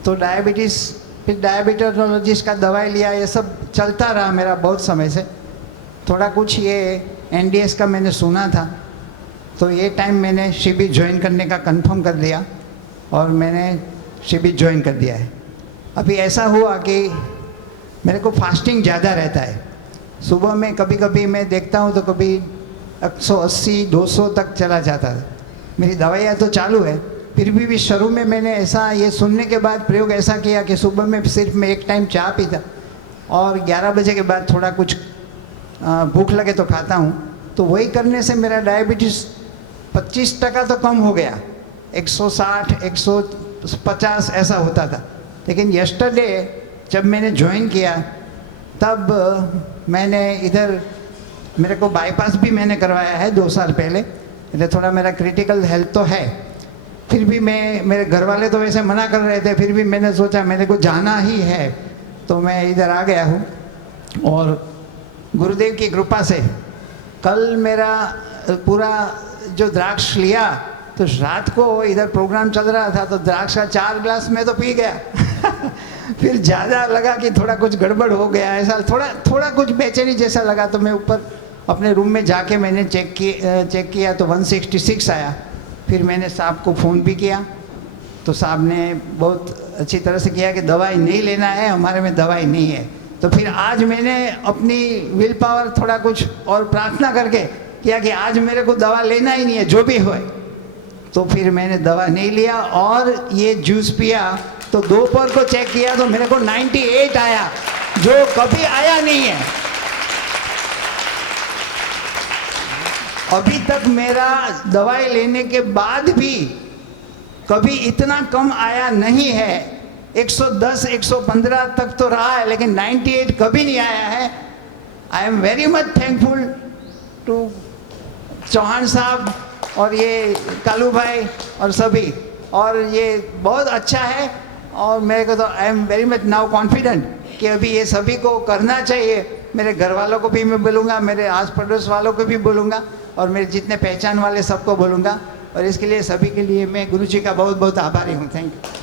तो डायबिटीज़, फिर डायबिटोलॉजिस्ट का दवाई लिया, ये सब चलता रहा मेरा बहुत समय से। थोड़ा कुछ ये एनडीएस का मैंने सुना था, तो ये टाइम मैंने शिविर ज्वाइन करने का कंफर्म कर लिया और मैंने शिविर ज्वाइन कर दिया है। अभी ऐसा हुआ कि मेरे को फास्टिंग ज़्यादा रहता है। सुबह में कभी कभी मैं देखता हूँ तो कभी 180-200 तक चला जाता है। मेरी दवाइयाँ तो चालू है, फिर भी शुरू में मैंने ऐसा ये सुनने के बाद प्रयोग ऐसा किया कि सुबह में सिर्फ मैं एक टाइम चाय पीता और 11 बजे के बाद थोड़ा कुछ भूख लगे तो खाता हूँ। तो वही करने से मेरा डायबिटीज़ 25% तो कम हो गया, 160, 150 ऐसा होता था। लेकिन यस्टरडे जब मैंने ज्वाइन किया तब मैंने इधर, मेरे को बाईपास भी मैंने करवाया है 2 साल पहले, इसलिए थोड़ा मेरा क्रिटिकल हेल्थ तो है। फिर भी मेरे घर वाले तो वैसे मना कर रहे थे, फिर भी मैंने सोचा मेरे को जाना ही है, तो मैं इधर आ गया हूँ। और गुरुदेव की कृपा से कल मेरा पूरा जो द्राक्ष लिया, तो रात को इधर प्रोग्राम चल रहा था तो द्राक्ष का 4 ग्लास मैं तो पी गया। फिर ज़्यादा लगा कि थोड़ा कुछ गड़बड़ हो गया, ऐसा थोड़ा कुछ बेचैनी जैसा लगा। तो मैं ऊपर अपने रूम में जाके मैंने चेक किया तो 166 आया। फिर मैंने साहब को फ़ोन भी किया, तो साहब ने बहुत अच्छी तरह से किया कि दवाई नहीं लेना है, हमारे में दवाई नहीं है। तो फिर आज मैंने अपनी विल पावर थोड़ा कुछ और प्रार्थना करके किया कि आज मेरे को दवा लेना ही नहीं है, जो भी होए। तो फिर मैंने दवा नहीं लिया और ये जूस पिया। तो दोपहर को चेक किया तो मेरे को 98 आया, जो कभी आया नहीं है। अभी तक मेरा दवाई लेने के बाद भी कभी इतना कम आया नहीं है। 110 115 तक तो रहा है, लेकिन 98 कभी नहीं आया है। I am very much thankful to Chauhan साहब और ये कालू भाई और सभी, और ये बहुत अच्छा है। और मेरे को तो आई am very much now confident कि अभी ये सभी को करना चाहिए। मेरे घर वालों को भी मैं बोलूँगा, मेरे आस पड़ोस वालों को भी बोलूँगा, और मेरे जितने पहचान वाले सबको बोलूँगा। और इसके लिए सभी के लिए मैं गुरु जी का बहुत बहुत आभारी हूँ। Thank you.